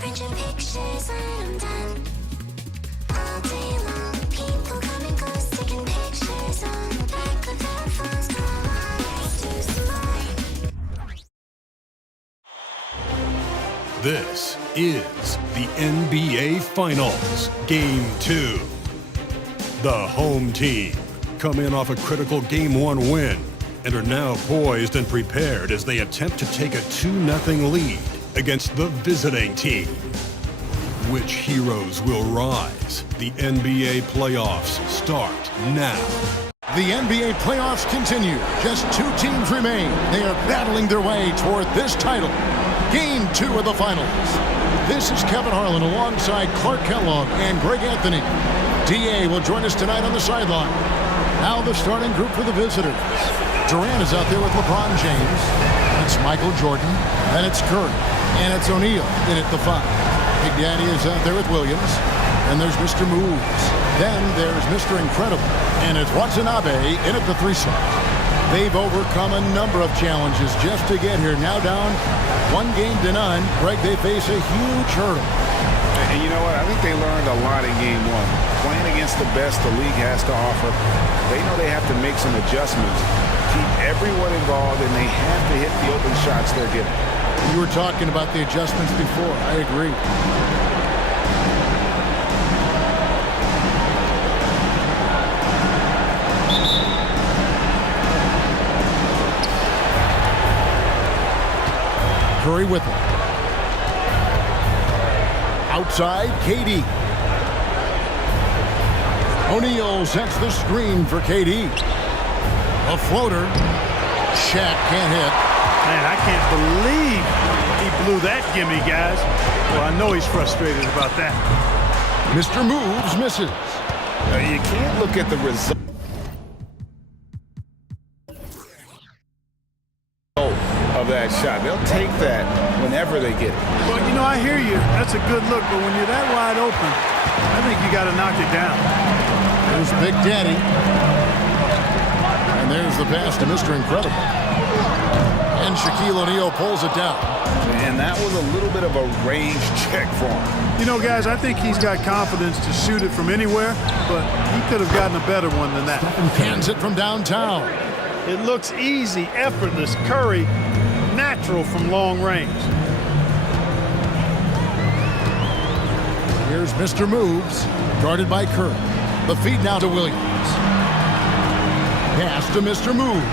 picture pictures when I'm done. All day long, people coming close, taking pictures on the back of their phones. Come on, let's do some more. This is the NBA Finals, Game 2. The home team come in off a critical Game 1 win and are now poised and prepared as they attempt to take a 2-0 lead against the visiting team. Which heroes will rise? The NBA playoffs start now. The NBA playoffs continue. Just 2 teams remain. They are battling their way toward this title. Game 2 of the finals. This is Kevin Harlan alongside Clark Kellogg and Greg Anthony. DA will join us tonight on the sideline. Now the starting group for the visitors. Durant is out there with LeBron James. It's Michael Jordan. Then it's Curry. And it's O'Neal in at the 5. Big Daddy is out there with Williams. And there's Mr. Moves. Then there's Mr. Incredible. And it's Watanabe in at the 3 slot. They've overcome a number of challenges just to get here. Now down 1-0. Greg, they face a huge hurdle. And you know what? I think they learned a lot in Game 1. Playing against the best the league has to offer, they know they have to make some adjustments, keep everyone involved, and they have to hit the open shots they're getting. You were talking about the adjustments before. I agree. Curry with it. Outside, KD. O'Neal sets the screen for KD. A floater. Shaq can't hit. Man, I can't believe he blew that gimme, guys. Well, I know he's frustrated about that. Mr. Moves misses. You can't look at the result of that shot. They'll take that whenever they get it. Well, you know, I hear you. That's a good look, but when you're that wide open, I think you got to knock it down. There's Big Daddy. And there's the pass to Mr. Incredible. And Shaquille O'Neal pulls it down. And that was a little bit of a range check for him. You know, guys, I think he's got confidence to shoot it from anywhere, but he could have gotten a better one than that. Hands it from downtown. It looks easy, effortless. Curry, natural from long range. Here's Mr. Moves, guarded by Curry. The feed now to Williams. Pass to Mr. Moves.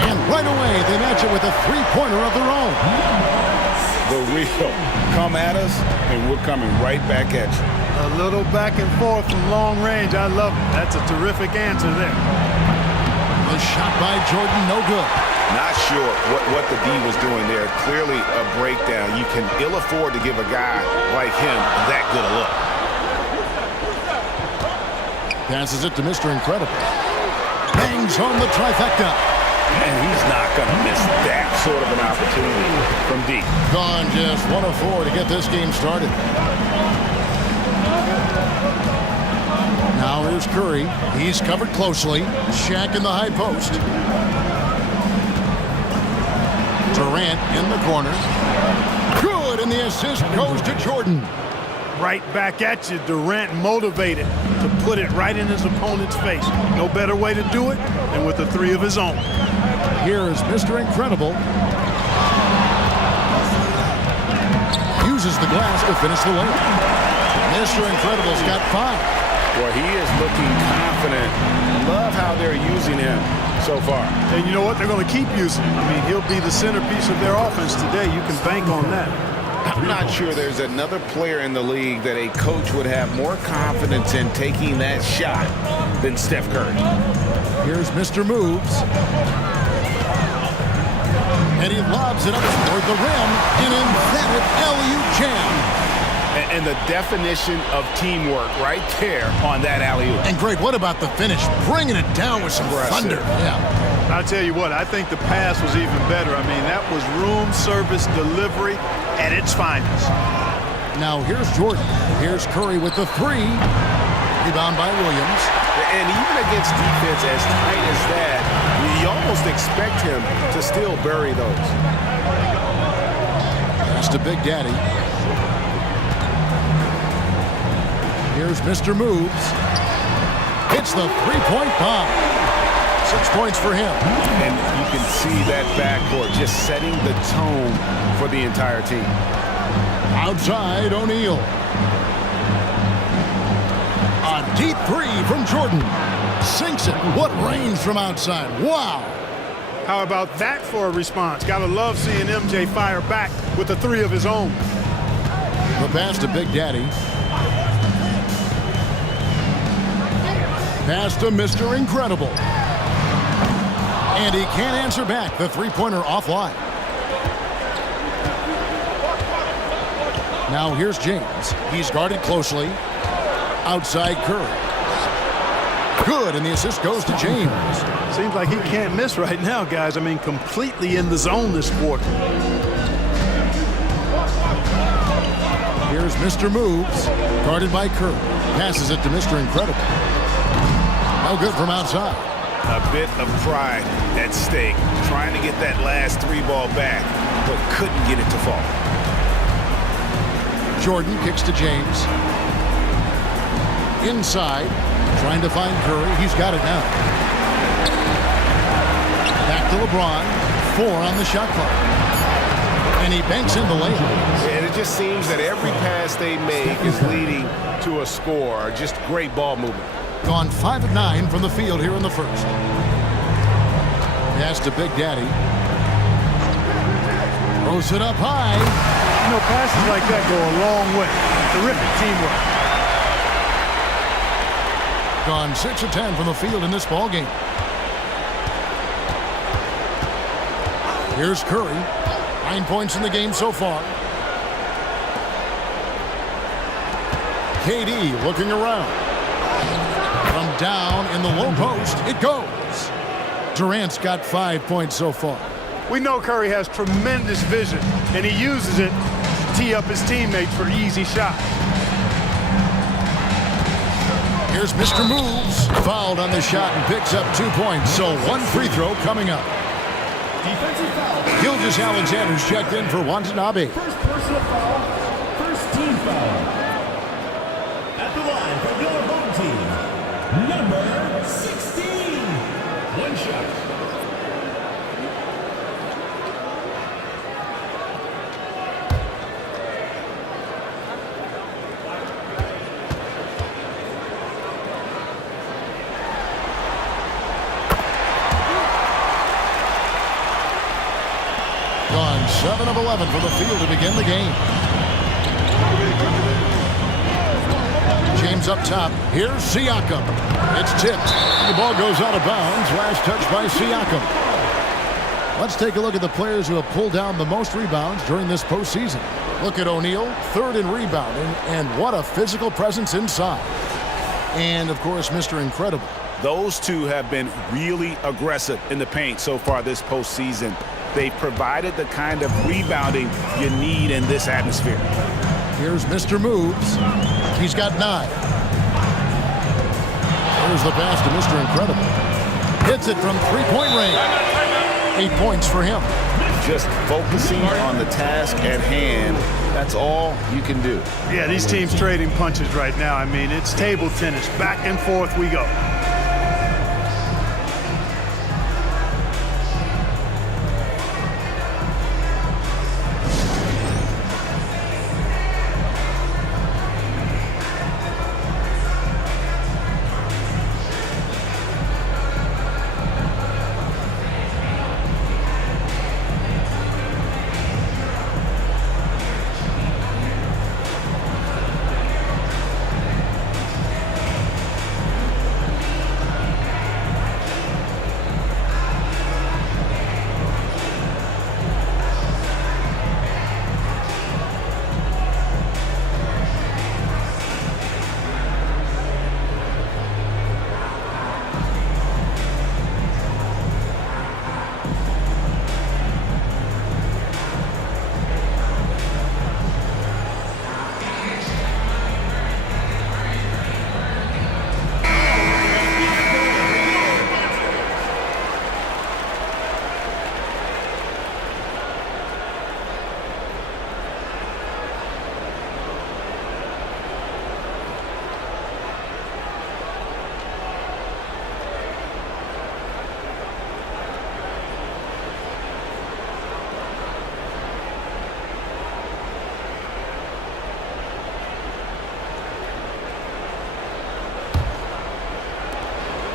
And right away, they match it with a 3-pointer of their own. The real. Come at us, and we're coming right back at you. A little back and forth from long range. I love it. That's a terrific answer there. The shot by Jordan, no good. Not sure what the D was doing there. Clearly a breakdown. You can ill afford to give a guy like him that good a look. Passes it to Mr. Incredible. Bangs home the trifecta. And he's not going to miss that sort of an opportunity from deep. Gone just 1 of 4 to get this game started. Now here's Curry. He's covered closely. Shaq in the high post. Durant in the corner. Good, and the assist goes to Jordan. Right back at you. Durant motivated to put it right in his opponent's face. No better way to do it than with a 3 of his own. Here is Mr. Incredible. Uses the glass to finish the layup. Mr. Incredible's got 5. Well, he is looking confident. Love how they're using him so far. And you know what? They're going to keep using him. I mean, he'll be the centerpiece of their offense today. You can bank on that. I'm not sure there's another player in the league that a coach would have more confidence in taking that shot than Steph Curry. Here's Mr. Moves. And he lobs it up toward the rim. An emphatic alley-oop jam. And the definition of teamwork right there on that alley-oop. And Greg, what about the finish? Bringing it down with some thunder. Yeah. I'll tell you what, I think the pass was even better. I mean, that was room service delivery at its finest. Now here's Jordan. Here's Curry with the 3. Rebound by Williams. And even against defense as tight as that, you almost expect him to still bury those. Pass to Big Daddy. Here's Mr. Moves. Hits the three-point bomb. 6 points for him. And you can see that backcourt just setting the tone for the entire team. Outside, O'Neal. A deep three from Jordan. Sinks it. What range from outside. Wow. How about that for a response? Gotta love seeing MJ fire back with a three of his own. The pass to Big Daddy. Pass to Mr. Incredible. And he can't answer back. The three-pointer offline. Now here's James. He's guarded closely. Outside Curry. Good, and the assist goes to James. Seems like he can't miss right now, guys. I mean, completely in the zone this quarter. Here's Mr. Moves. Guarded by Curry. Passes it to Mr. Incredible. No good from outside. A bit of pride at stake. Trying to get that last three ball back, but couldn't get it to fall. Jordan kicks to James. Inside. Trying to find Curry. He's got it now. Back to LeBron. 4 on the shot clock. And he banks in the layup. And it just seems that every pass they make is leading to a score. Just great ball movement. Gone 5 of 9 from the field here in the first. Pass to Big Daddy. Throws it up high. You know, passes like that go a long way. Terrific teamwork. Gone 6 of 10 from the field in this ball game. Here's Curry. 9 points in the game so far. KD looking around. From down in the low post, it goes. Durant's got 5 points so far. We know Curry has tremendous vision, and he uses it to tee up his teammates for easy shots. Here's Mr. Moves. Fouled on the shot and picks up 2 points. So 1 free throw coming up. Defensive foul. Gilgeous-Alexander's checked in for Watanabe. First personal foul. First team foul. At the line for your home team, number 16. 1 shot. Gone 7 of 11 from the field to begin the game. James up top. Here's Siakam. It's tipped. The ball goes out of bounds. Last touch by Siakam. Let's take a look at the players who have pulled down the most rebounds during this postseason. Look at O'Neal, 3rd in rebounding, and what a physical presence inside. And, of course, Mr. Incredible. Those two have been really aggressive in the paint so far this postseason. They've provided the kind of rebounding you need in this atmosphere. Here's Mr. Moves. He's got 9. There's the pass to Mr. Incredible. Hits it from three-point range. 8 points for him. Just focusing on the task at hand. That's all you can do. Yeah, these teams trading punches right now. I mean, it's table tennis. Back and forth we go.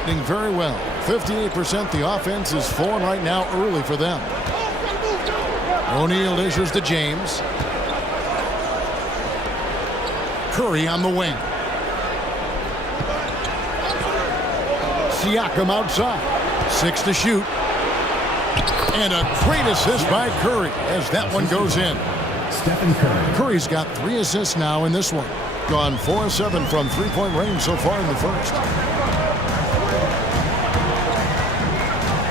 happening very well. 58% the offense is flowing right now early for them. O'Neal dishes to James. Curry on the wing. Siakam outside. 6 to shoot. And a great assist by Curry as that one goes in. Stephen Curry. Curry's got 3 assists now in this one. Gone 4-7 from three-point range so far in the first.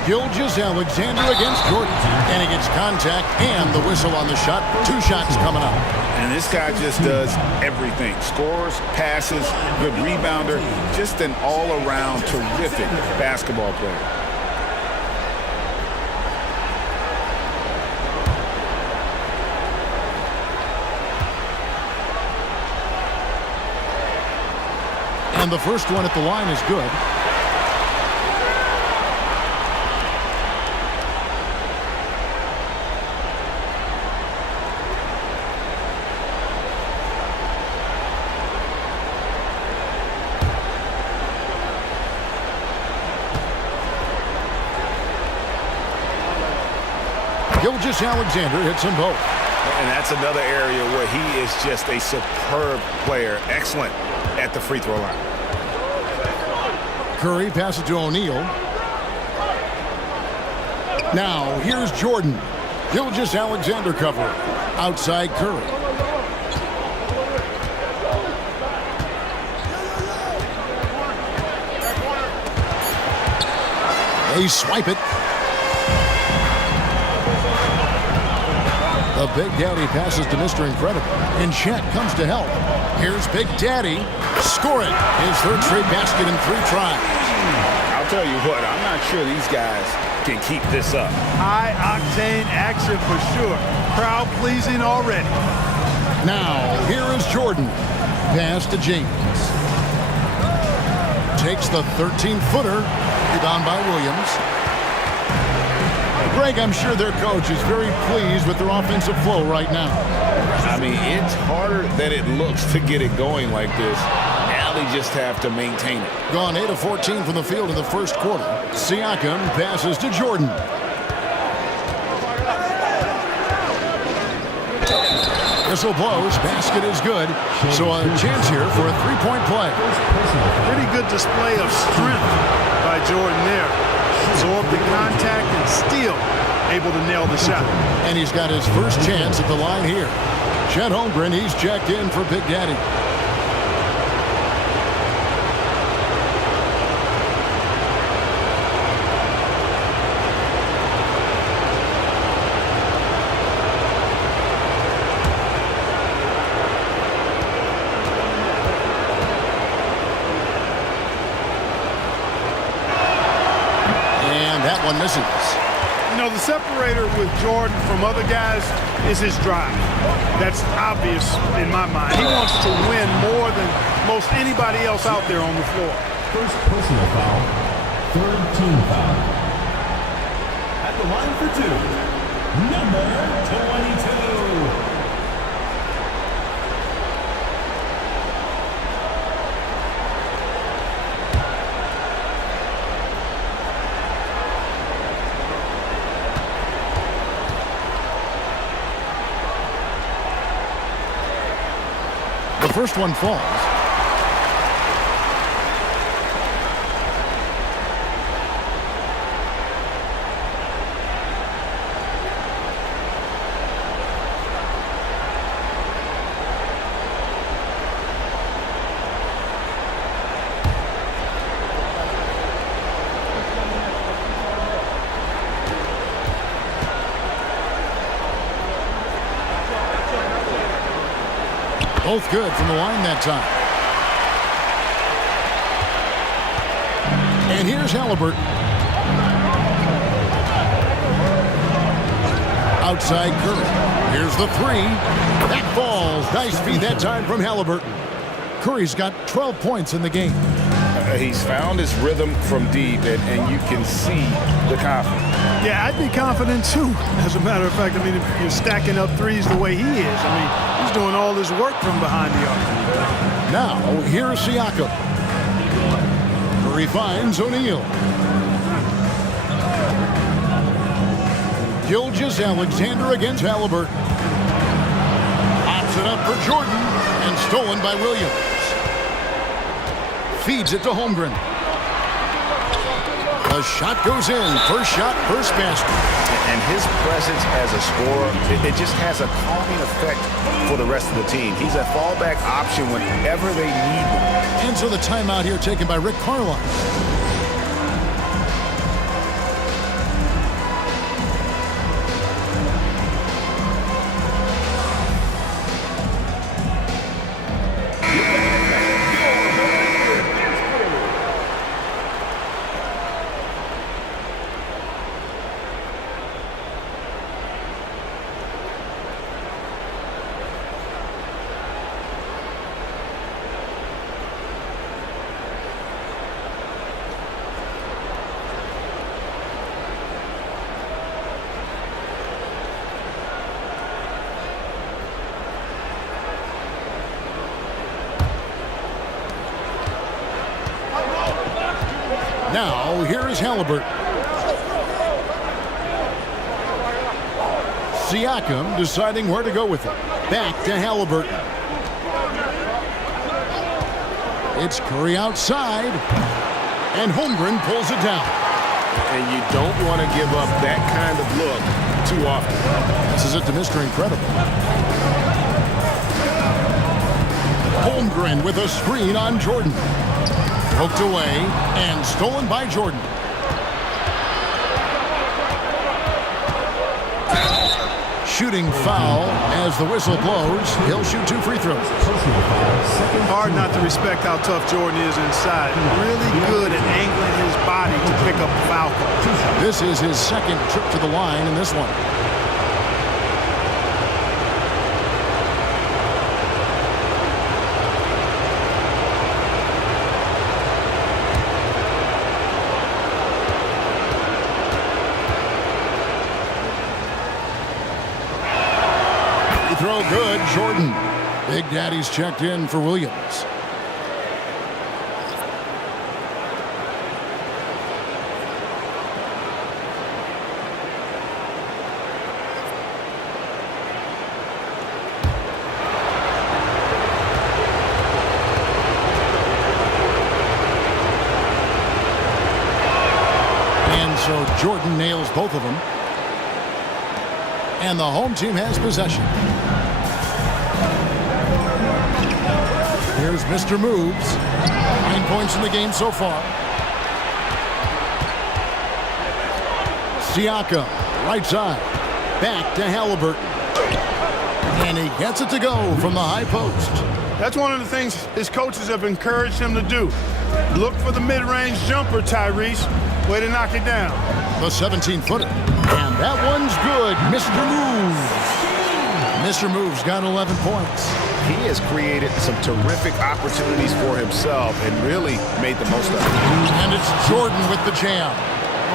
Gilgeous-Alexander against Jordan. And he gets contact and the whistle on the shot. 2 shots coming up. And this guy just does everything. Scores, passes, good rebounder. Just an all-around terrific basketball player. And the first one at the line is good. Gilgeous-Alexander hits them both. And that's another area where he is just a superb player. Excellent at the free throw line. Curry passes to O'Neal. Now, here's Jordan. Gilgeous-Alexander cover. Outside Curry. They swipe it. The Big Daddy passes to Mr. Incredible. And Chet comes to help. Here's Big Daddy. Score it. His third straight basket in 3 tries. I'll tell you what, I'm not sure these guys can keep this up. High-octane action for sure. Crowd-pleasing already. Now, here is Jordan. Pass to James. Takes the 13-footer. Rebound by Williams. Greg, I'm sure their coach is very pleased with their offensive flow right now. I mean, it's harder than it looks to get it going like this. Now they just have to maintain it. Gone 8 of 14 from the field in the first quarter. Siakam passes to Jordan. Whistle blows. Basket is good. So a chance here for a 3-point play. Pretty good display of strength by Jordan there. Absorbed the contact and still able to nail the shot. And he's got his first chance at the line here. Chet Holmgren, he's checked in for Big Daddy. That one misses. You know, the separator with Jordan from other guys is his drive. That's obvious in my mind. He wants to win more than most anybody else out there on the floor. First personal foul. Third team foul. At the line for 2, number 22. The first one falls. Both good from the line that time. And here's Haliburton. Outside Curry. Here's the 3. That falls. Nice feed that time from Haliburton. Curry's got 12 points in the game. He's found his rhythm from deep, and you can see the confidence. Yeah, I'd be confident too. As a matter of fact, I mean, if you're stacking up threes the way he is, I mean, he's doing all this work from behind the arc. Now, here's Siakam. Turner, he finds O'Neal. Gilgeous-Alexander against Haliburton. Pops it up for Jordan and stolen by Williams. Feeds it to Holmgren. The shot goes in. First shot, first basket. And his presence as a scorer, it just has a calming effect for the rest of the team. He's a fallback option whenever they need one. And so the timeout here taken by Rick Carlisle. Now, here is Haliburton. Siakam deciding where to go with it. Back to Haliburton. It's Curry outside. And Holmgren pulls it down. And you don't want to give up that kind of look too often. This is it to Mr. Incredible. Holmgren with a screen on Jordan. Poked away and stolen by Jordan. Shooting foul as the whistle blows. He'll shoot 2 free throws. Hard not to respect how tough Jordan is inside. Really good at angling his body to pick up the foul call. This is his second trip to the line in this one. Throw good, Jordan. Big Daddy's checked in for Williams. And so Jordan nails both of them. And the home team has possession. Here's Mr. Moves. 9 points in the game so far. Siakam, right side. Back to Haliburton. And he gets it to go from the high post. That's one of the things his coaches have encouraged him to do. Look for the mid-range jumper, Tyrese. Way to knock it down. The 17-footer. And that one's good. Mr. Moves. Mr. Moves got 11 points. He has created some terrific opportunities for himself and really made the most of it. And it's Jordan with the jam.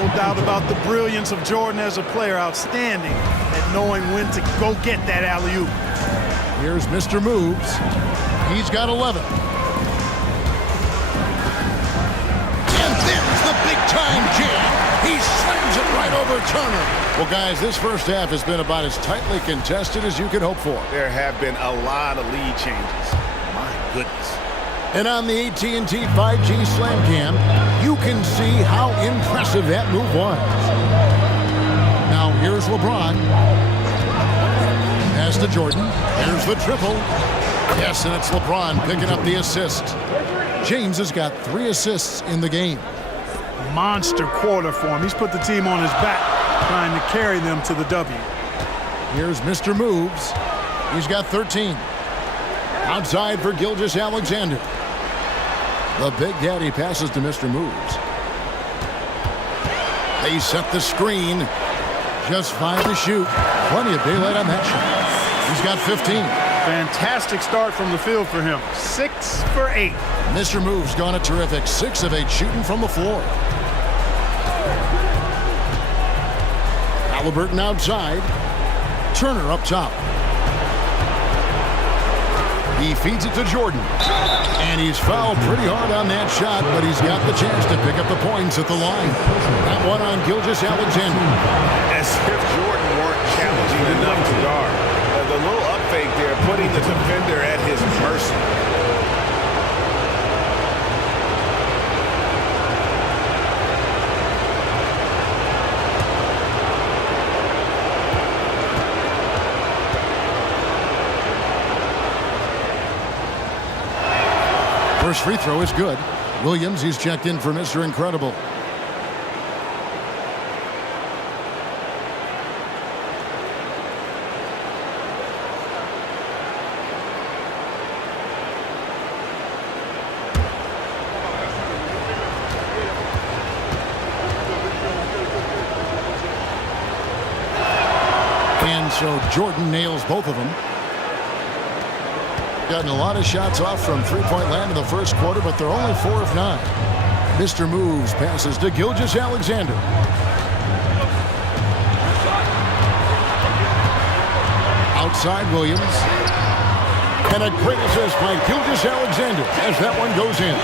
No doubt about the brilliance of Jordan as a player. Outstanding at knowing when to go get that alley-oop. Here's Mr. Moves. He's got 11. And there's the big-time jam. He slams it right over Turner. Well, guys, this first half has been about as tightly contested as you could hope for. There have been a lot of lead changes. My goodness. And on the AT&T 5G Slam Cam, you can see how impressive that move was. Now, here's LeBron. Pass to Jordan. Here's the triple. Yes, and it's LeBron picking up the assist. James has got 3 assists in the game. Monster quarter for him. He's put the team on his back, trying to carry them to the W. Here's Mr. Moves. He's got 13. Outside for Gilgeous-Alexander. The Big Daddy passes to Mr. Moves. They set the screen. Just 5 to shoot. Plenty of daylight on that shot. He's got 15. Fantastic start from the field for him. 6 for 8. Mr. Moves gone a terrific 6 of 8 shooting from the floor. Haliburton outside. Turner up top. He feeds it to Jordan. And he's fouled pretty hard on that shot, but he's got the chance to pick up the points at the line. That one on Gilgeous-Alexander. As if Jordan weren't challenging enough to guard. The little up fake there, putting the defender at his mercy. First free throw is good. Williams, he's checked in for Mr. Incredible. And so Jordan nails both of them. Gotten a lot of shots off from three-point land in the first quarter, but they're only 4 of 9. Mr. Moves passes to Gilgeous-Alexander. Outside Williams. And a great assist by Gilgeous-Alexander as that one goes in.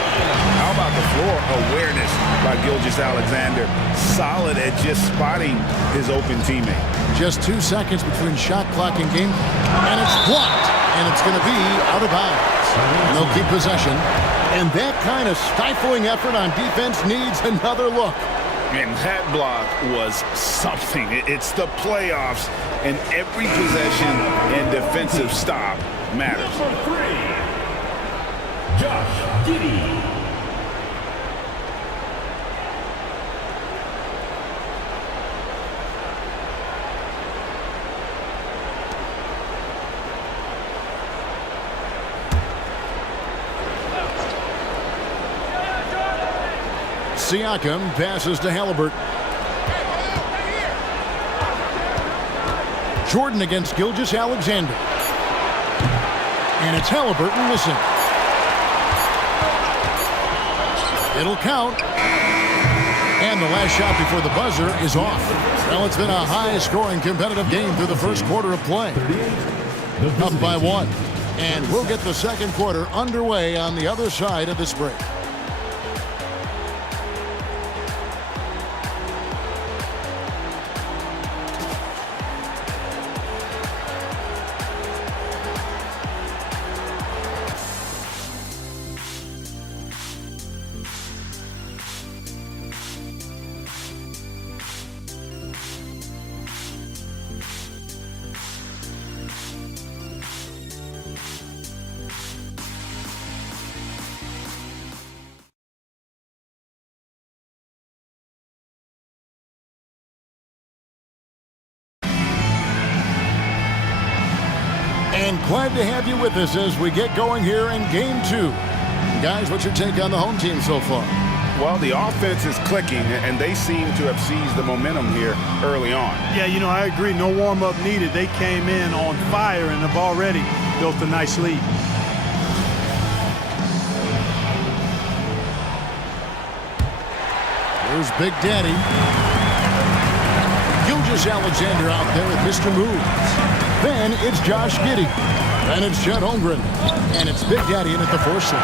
How about the floor awareness by Gilgeous-Alexander? Solid at just spotting his open teammate. Just 2 seconds between shot clock and game. And it's blocked. And it's going to be out of bounds. And they'll keep possession. And that kind of stifling effort on defense needs another look. And that block was something. It's the playoffs, and every possession and defensive stop matters. Number 3, Josh Giddey. Siakam passes to Haliburton. Jordan against Gilgeous-Alexander. And it's Haliburton missing. It'll count. And the last shot before the buzzer is off. Well, it's been a high-scoring competitive game through the first quarter of play. Up by 1. And we'll get the second quarter underway on the other side of this break. And glad to have you with us as we get going here in Game 2. Guys, what's your take on the home team so far? Well, the offense is clicking, and they seem to have seized the momentum here early on. Yeah, you know, I agree. No warm-up needed. They came in on fire and have already built a nice lead. Here's Big Daddy. Gilgeous-Alexander out there with Mr. Moves. Then it's Josh Giddey. Then it's Chet Holmgren. And it's Big Daddy in at the 4 slot.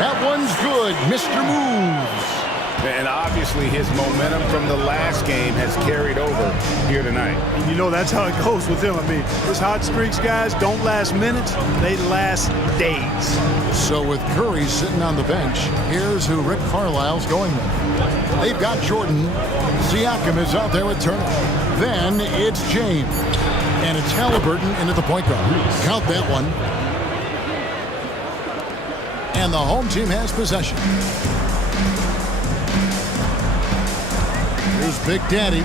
That one's good, Mr. Moves. And obviously his momentum from the last game has carried over here tonight. And you know that's how it goes with him. I mean, his hot streaks, guys, don't last minutes. They last days. So with Curry sitting on the bench, here's who Rick Carlisle's going with. They've got Jordan. Siakam is out there with Turner. Then it's James. And it's Haliburton into the point guard. Count that one. And the home team has possession. Here's Big Daddy.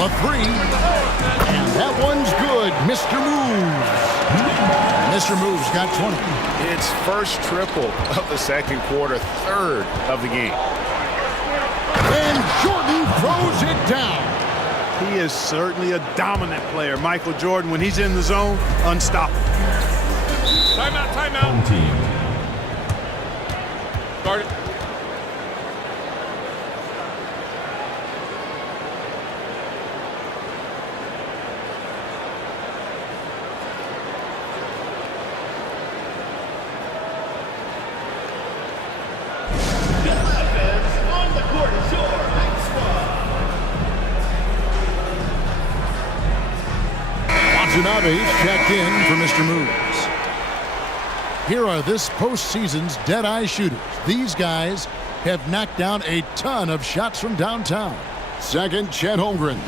The 3. And that one's good. Mr. Moves. Mr. Moves got 20. It's first triple of the second quarter, third of the game. And Jordan throws it down. He is certainly a dominant player. Michael Jordan, when he's in the zone, unstoppable. Timeout, timeout. Home team. Guard it. Watanabe's checked in for Mr. Moves. Here are this postseason's dead-eye shooters. These guys have knocked down a ton of shots from downtown. Second, Chet Holmgren.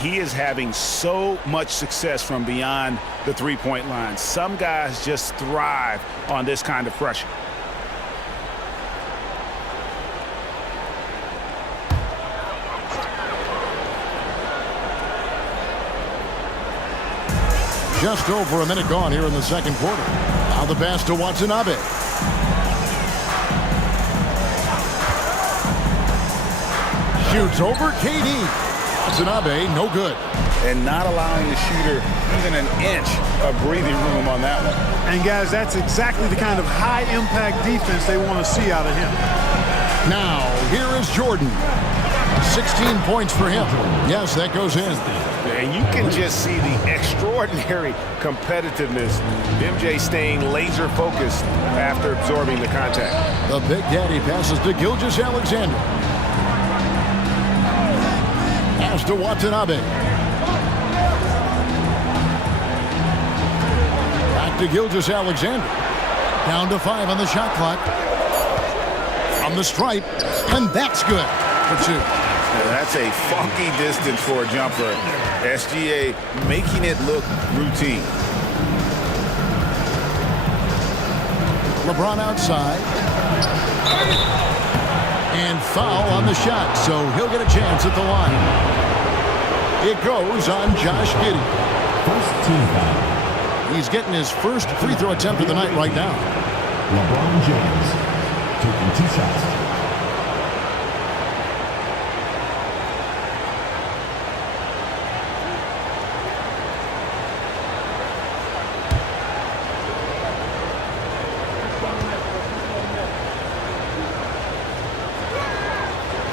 He is having so much success from beyond the three-point line. Some guys just thrive on this kind of pressure. Just over a minute gone here in the second quarter. Now the pass to Watanabe. Shoots over KD. Watanabe, no good. And not allowing the shooter even an inch of breathing room on that one. And, guys, that's exactly the kind of high-impact defense they want to see out of him. Now, here is Jordan. 16 points for him. Yes, that goes in. And you can just see the extraordinary competitiveness. MJ staying laser focused after absorbing the contact. The Big Daddy passes to Gilgeous-Alexander. Pass to Watanabe. Back to Gilgeous-Alexander. Down to 5 on the shot clock. On the stripe. And that's good for 2. That's a funky distance for a jumper. SGA making it look routine. LeBron outside. And foul on the shot, so he'll get a chance at the line. It goes on Josh Giddey. First team foul. He's getting his first free throw attempt of the night right now. LeBron James taking 2 shots.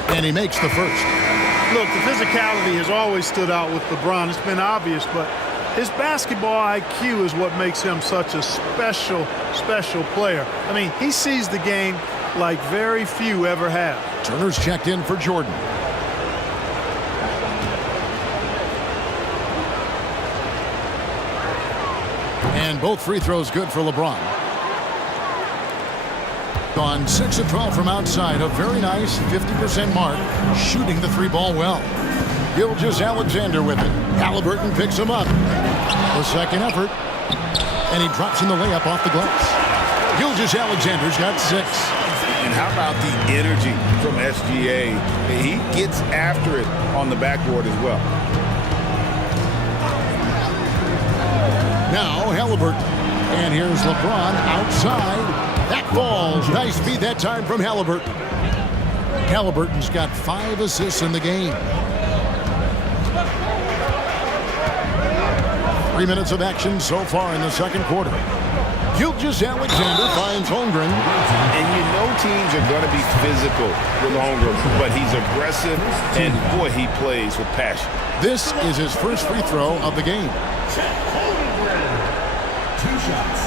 And he makes the first. Look, the physicality has always stood out with LeBron. It's been obvious, but his basketball IQ is what makes him such a special player. I mean, he sees the game like very few ever have. Turner's checked in for Jordan. And both free throws good for LeBron. On 6 of 12 from outside, a very nice 50% mark, shooting the 3-ball well. Gilgeous-Alexander with it. Haliburton picks him up. The second effort, and he drops in the layup off the glass. Gilgeous-Alexander's got 6. And how about the energy from SGA? He gets after it on the backboard as well. Now Haliburton. And here's LeBron outside. That falls. Nice feed that time from Haliburton. Haliburton's got 5 assists in the game. 3 minutes of action so far in the second quarter. Gilgeous-Alexander finds Holmgren. And you know teams are going to be physical with Holmgren, but he's aggressive, and boy, he plays with passion. This is his first free throw of the game. Chet Holmgren. 2 shots.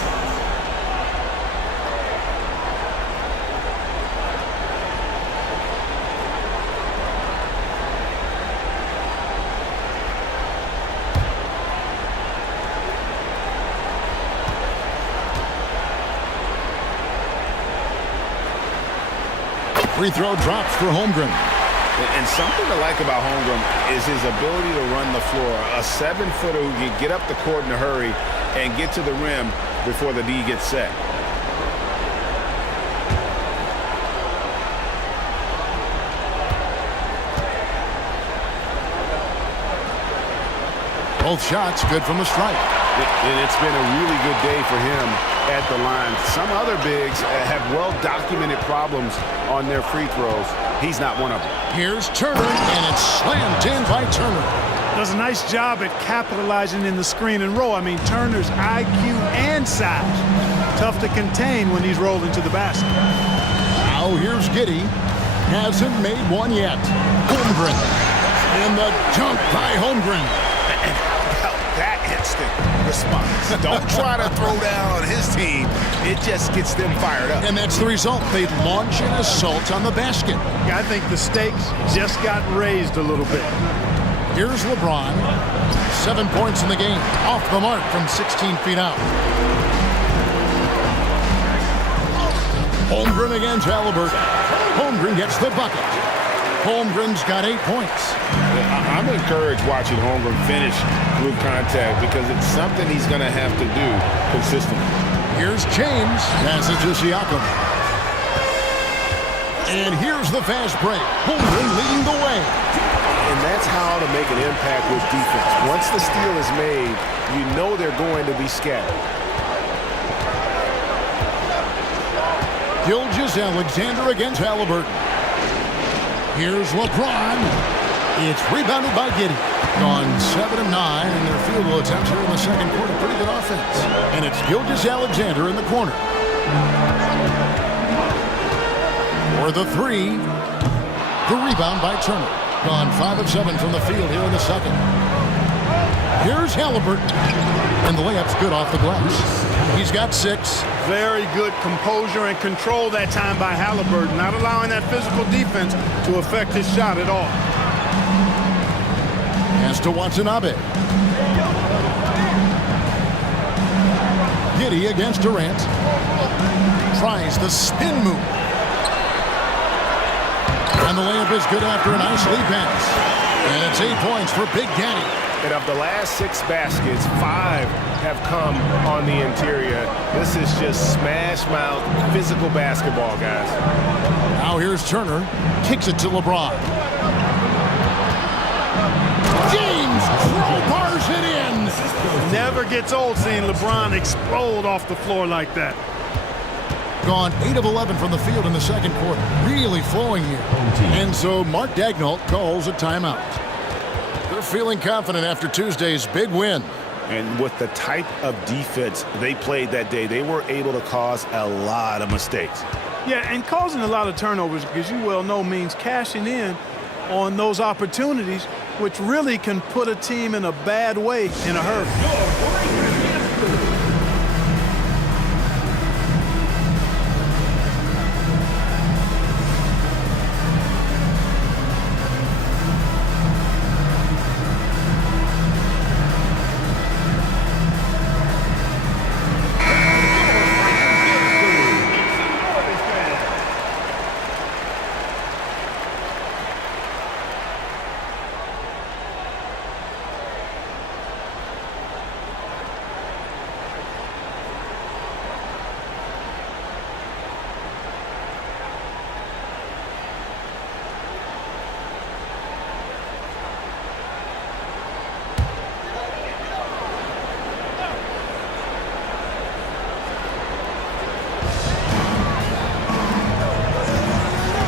Free throw drops for Holmgren. And something to like about Holmgren is his ability to run the floor. A 7-footer who can get up the court in a hurry and get to the rim before the D gets set. Both shots good from the stripe. And it's been a really good day for him at the line. Some other bigs have well-documented problems on their free throws. He's not one of them. Here's Turner, and it's slammed in by Turner. Does a nice job at capitalizing in the screen and roll. I mean, Turner's IQ and size. Tough to contain when he's rolled into the basket. Now here's Giddey. Hasn't made one yet. Holmgren. And the dunk by Holmgren. That instant response. Don't try to throw down on his team. It just gets them fired up. And that's the result. They launch an assault on the basket. I think the stakes just got raised a little bit. Here's LeBron. 7 points in the game. Off the mark from 16 feet out. Holmgren against Haliburton. Holmgren gets the bucket. Holmgren's got 8 points. I'm encouraged watching Holmgren finish through contact because it's something he's going to have to do consistently. Here's James. Passes to Siakam. And here's the fast break. Holmgren leading the way. And that's how to make an impact with defense. Once the steal is made, you know they're going to be scattered. Gilgeous-Alexander against Haliburton. Here's LeBron. It's rebounded by Giddey. Gone 7 of 9 in their field goal attempts here in the second quarter. Pretty good offense. And it's Gilgeous-Alexander in the corner. For the three. The rebound by Turner. Gone 5 of 7 from the field here in the second. Here's Haliburton. And the layup's good off the glass. He's got 6. Very good composure and control that time by Haliburton, not allowing that physical defense to affect his shot at all. Pass to Watanabe. Giddey against Durant. Tries the spin move. And the layup is good after a nice lead pass. And it's 8 points for Big Daddy. And of the last 6 baskets, 5 have come on the interior. This is just smash mouth physical basketball, guys. Now here's Turner. Kicks it to LeBron. James crowbars it in. Never gets old seeing LeBron explode off the floor like that. Gone 8 of 11 from the field in the second quarter. Really flowing here. And so Mark Daigneault calls a timeout. They're feeling confident after Tuesday's big win. And with the type of defense they played that day, they were able to cause a lot of mistakes. Yeah, and causing a lot of turnovers, because you well know, means cashing in on those opportunities, which really can put a team in a bad way in a hurry.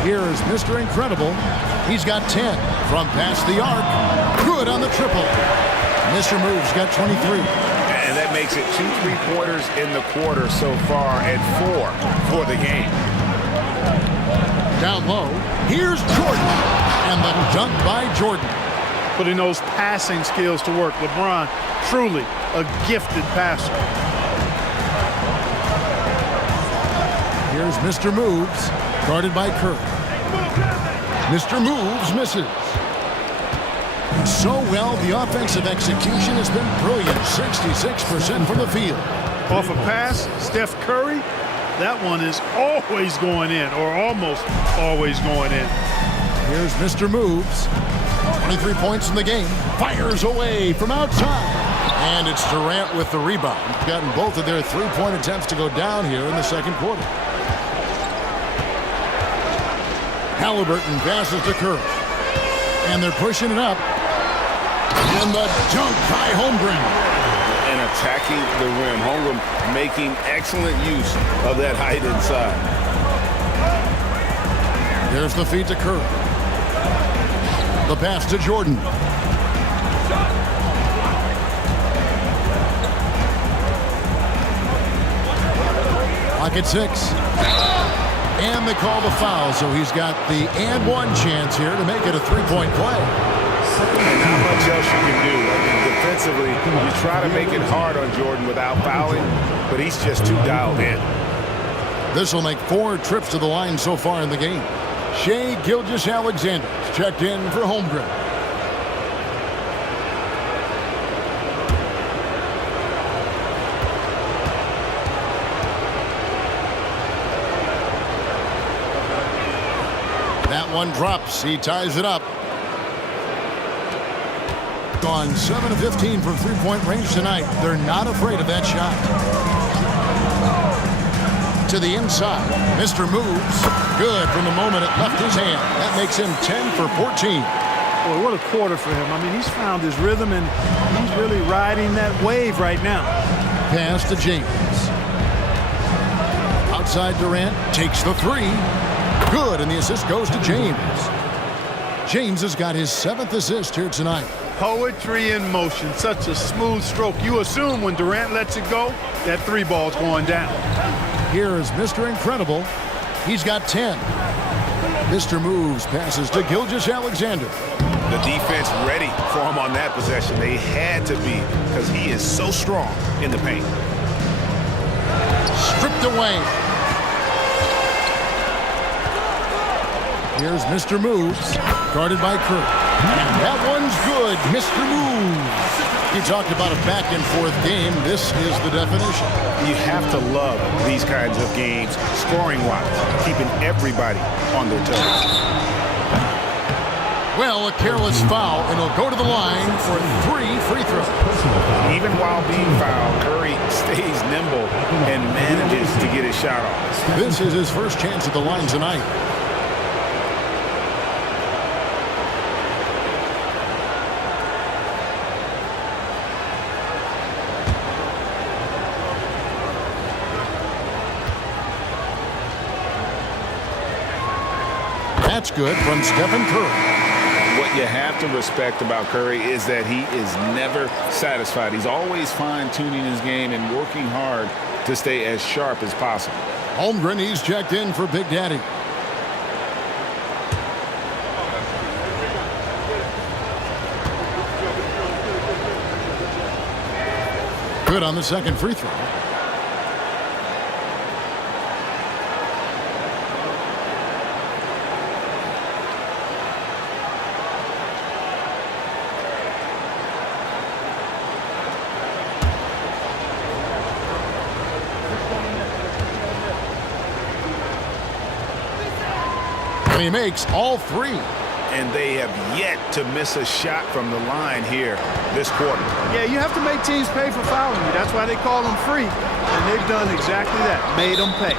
Here's Mr. Incredible. He's got 10 from past the arc. Good on the triple. Mr. Moves got 23. And that makes it 2 3-pointers in the quarter so far and 4 for the game. Down low. Here's Jordan. And the dunk by Jordan. Putting those passing skills to work. LeBron, truly a gifted passer. Here's Mr. Moves. Guarded by Kirk. Mr. Moves misses. So well, the offensive execution has been brilliant. 66% from the field. Off a pass, Steph Curry, that one is always going in, or almost always going in. Here's Mr. Moves. 23 points in the game. Fires away from outside. And it's Durant with the rebound. Gotten both of their 3-point attempts to go down here in the second quarter. Haliburton passes to Curry. And they're pushing it up. And the dunk by Holmgren. And attacking the rim. Holmgren making excellent use of that height inside. There's the feed to Curry. The pass to Jordan. Pocket 6. And they call the foul, so he's got the and one chance here to make it a 3-point play. And not much else you can do. I mean, defensively, you try to make it hard on Jordan without fouling, but he's just too dialed in. This will make 4 trips to the line so far in the game. Shai Gilgeous-Alexander checked in for Holmgren. one drops. He ties it up. Gone 7 of 15 from three-point range tonight. They're not afraid of that shot. To the inside. Mr. Moves. Good from the moment it left his hand. That makes him 10 for 14. Boy, what a quarter for him. I mean, he's found his rhythm, and he's really riding that wave right now. Pass to James. Outside Durant takes the three. Good, and the assist goes to James. James has got his 7th assist here tonight. Poetry in motion. Such a smooth stroke. You assume when Durant lets it go, that three ball's going down. Here is Mr. Incredible. He's got 10. Mr. Moves passes to Gilgeous-Alexander. The defense ready for him on that possession. They had to be because he is so strong in the paint. Stripped away. Here's Mr. Moves, guarded by Curry. And that one's good, Mr. Moves. You talked about a back-and-forth game. This is the definition. You have to love these kinds of games, scoring-wise, keeping everybody on their toes. Well, a careless foul, and he'll go to the line for 3 free throws. Even while being fouled, Curry stays nimble and manages to get his shot off. This is his first chance at the line tonight. That's good from Stephen Curry. What you have to respect about Curry is that he is never satisfied. He's always fine-tuning his game and working hard to stay as sharp as possible. Holmgren, he's checked in for Big Daddy. Good on the second free throw. He makes all 3. And they have yet to miss a shot from the line here this quarter. Yeah, you have to make teams pay for fouling you. That's why they call them free. And they've done exactly that, made them pay.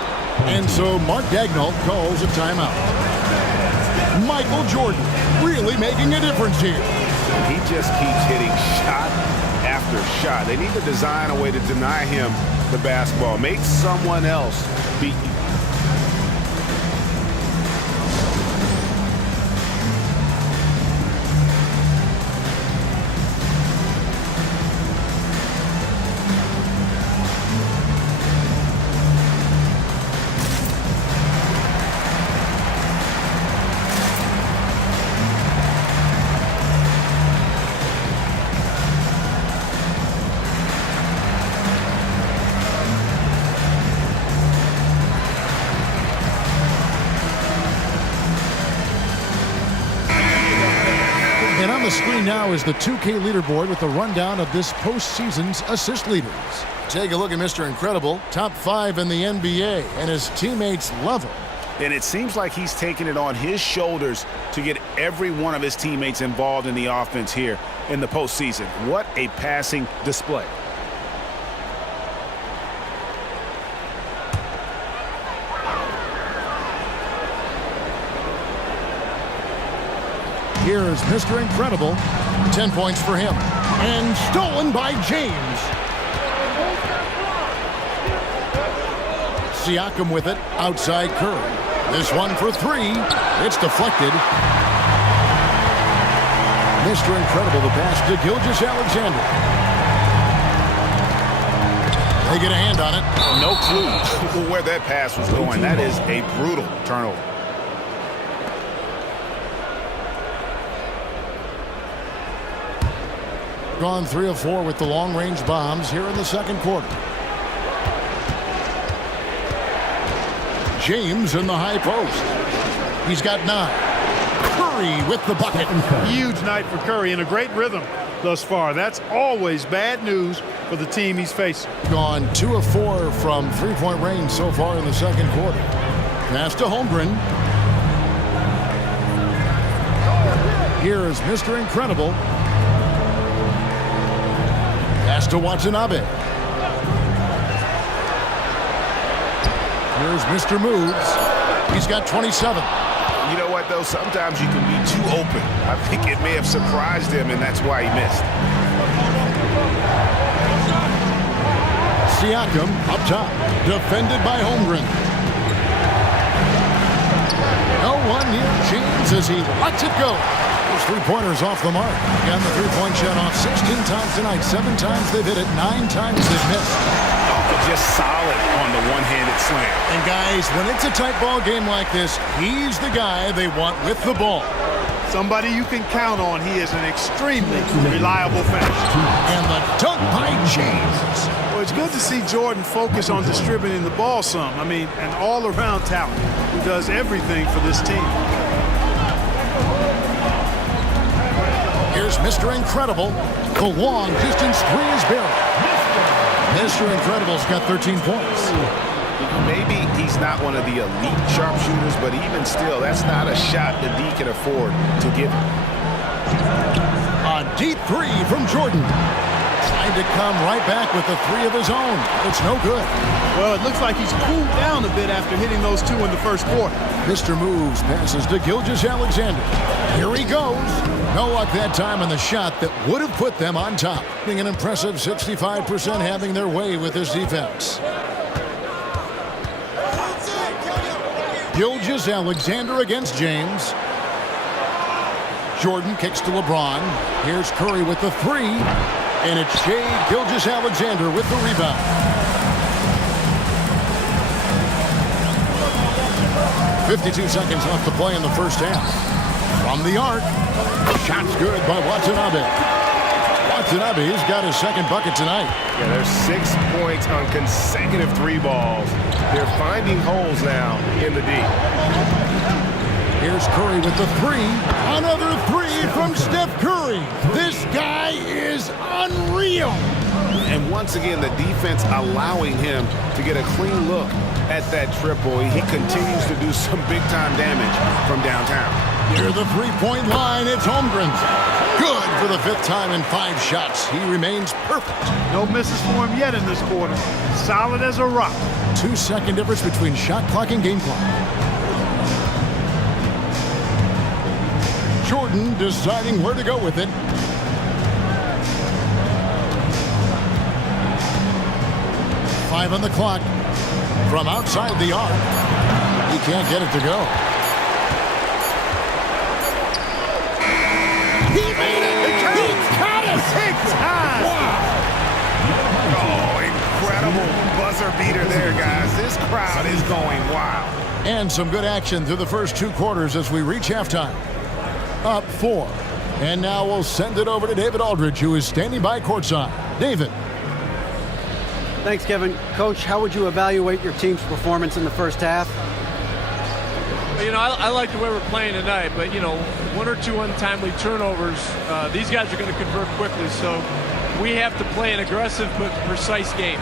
And so Mark Daigneault calls a timeout. Michael Jordan really making a difference here. He just keeps hitting shot after shot. They need to design a way to deny him the basketball. Make someone else beat you. And on the screen now is the 2K leaderboard with the rundown of this postseason's assist leaders. Take a look at Mr. Incredible, top 5 in the NBA, and his teammates love him. And it seems like he's taking it on his shoulders to get every one of his teammates involved in the offense here in the postseason. What a passing display. Here's Mr. Incredible. 10 points for him. And stolen by James. Siakam with it. Outside Curry. This one for 3. It's deflected. Mr. Incredible, the pass to Gilgeous-Alexander. They get a hand on it. No clue where that pass was going. That is a brutal turnover. Gone 3 of 4 with the long-range bombs here in the second quarter. James in the high post. He's got 9. Curry with the bucket. Huge night for Curry and a great rhythm thus far. That's always bad news for the team he's facing. Gone 2 of 4 from three-point range so far in the second quarter. Pass to Holmgren. Here is Mr. Incredible. Pass to Watanabe. Here's Mr. Moves. He's got 27. You know what, though? Sometimes you can be too open. I think it may have surprised him, and that's why he missed. Siakam up top, defended by Holmgren. No one near James as he lets it go. Those three-pointers off the mark. Again, the three-point shot off 16 times tonight. 7 times they've hit it, 9 times they've missed. Just solid on the one-handed slam. And guys, when it's a tight ball game like this, he's the guy they want with the ball. Somebody you can count on. He is an extremely reliable finisher. And the dunk by James. Well, it's good to see Jordan focus on distributing the ball some. I mean, an all-around talent who does everything for this team. Here's Mr. Incredible. The long-distance three is buried. Mr. Incredible's got 13 points. Maybe he's not one of the elite sharpshooters, but even still, that's not a shot that D can afford to give him. A deep three from Jordan. Trying to come right back with the three of his own. It's no good. Well, it looks like he's cooled down a bit after hitting those two in the first quarter. Mr. Moves passes to Gilgeous-Alexander. Here he goes. No luck that time on the shot that would have put them on top. Being an impressive 65% having their way with this defense. Gilgeous-Alexander against James. Jordan kicks to LeBron. Here's Curry with the three. And it's Shai Gilgeous-Alexander with the rebound. .52 seconds left to play in the first half. From the arc. Shot's good by Watanabe. Watanabe's got his second bucket tonight. Yeah, there's 6 points on consecutive three balls. They're finding holes now in the D. Here's Curry with the three. Another three from Steph Curry. This guy is unreal. And once again, the defense allowing him to get a clean look at that triple. He continues to do some big-time damage from downtown. Near the three-point line, it's Holmgren. Good for the 5th time in 5 shots. He remains perfect. No misses for him yet in this quarter. Solid as a rock. 2-second difference between shot clock and game clock. Jordan deciding where to go with it. Five on the clock. From outside the arc. He can't get it to go. He made it! He caught it! Big time! Wow! Oh, incredible buzzer beater there, guys. This crowd is going wild. And some good action through the first 2 quarters as we reach halftime. Up 4. And now we'll send it over to David Aldridge, who is standing by courtside. David. Thanks, Kevin. Coach, how would you evaluate your team's performance in the first half? You know, I like the way we're playing tonight, but, you know, 1 or 2 untimely turnovers, these guys are going to convert quickly, so we have to play an aggressive but precise game.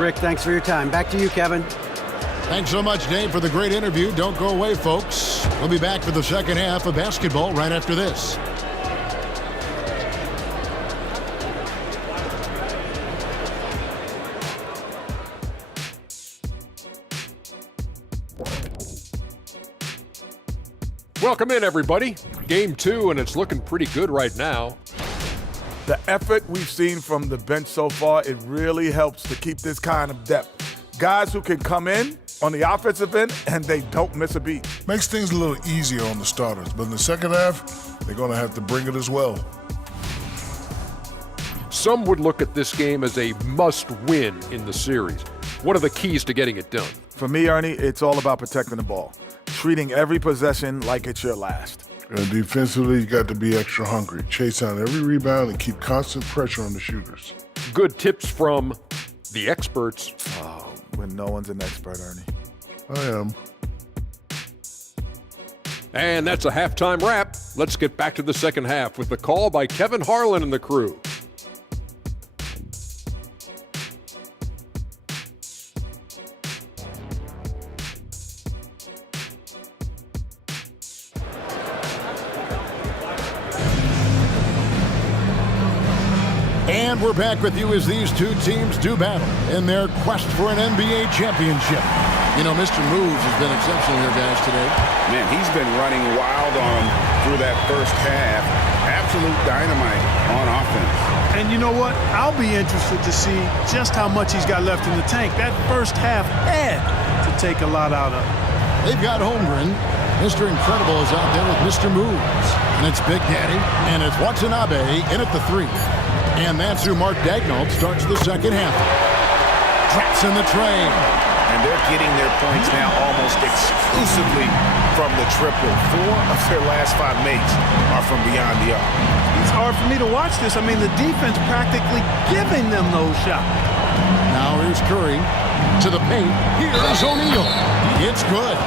Rick, thanks for your time. Back to you, Kevin. Thanks so much, Dave, for the great interview. Don't go away, folks. We'll be back for the second half of basketball right after this. Welcome in, everybody. Game 2, and it's looking pretty good right now. The effort we've seen from the bench so far, it really helps to keep this kind of depth. Guys who can come in on the offensive end and they don't miss a beat. Makes things a little easier on the starters, but in the second half, they're going to have to bring it as well. Some would look at this game as a must-win in the series. What are the keys to getting it done? For me, Ernie, it's all about protecting the ball. Treating every possession like it's your last. And defensively, you got to be extra hungry. Chase down every rebound and keep constant pressure on the shooters. Good tips from the experts. Oh, when no one's an expert, Ernie. I am. And that's a halftime wrap. Let's get back to the second half with the call by Kevin Harlan and the crew. And we're back with you as these two teams do battle in their quest for an NBA championship. You know, Mr. Moves has been exceptional here, guys, today. Man, he's been running wild on them through that first half. Absolute dynamite on offense. And you know what? I'll be interested to see just how much he's got left in the tank. That first half had to take a lot out of him. They've got Holmgren. Mr. Incredible is out there with Mr. Moves. And it's Big Daddy. And it's Watanabe in at the 3. And that's who Mark Daignault starts the second half. Traps in the tray. And they're getting their points now almost exclusively from the triple. 4 of their last 5 makes are from beyond the arc. It's hard for me to watch this. I mean, the defense practically giving them those shots. Now here's Curry to the paint. Here's O'Neal. It's good.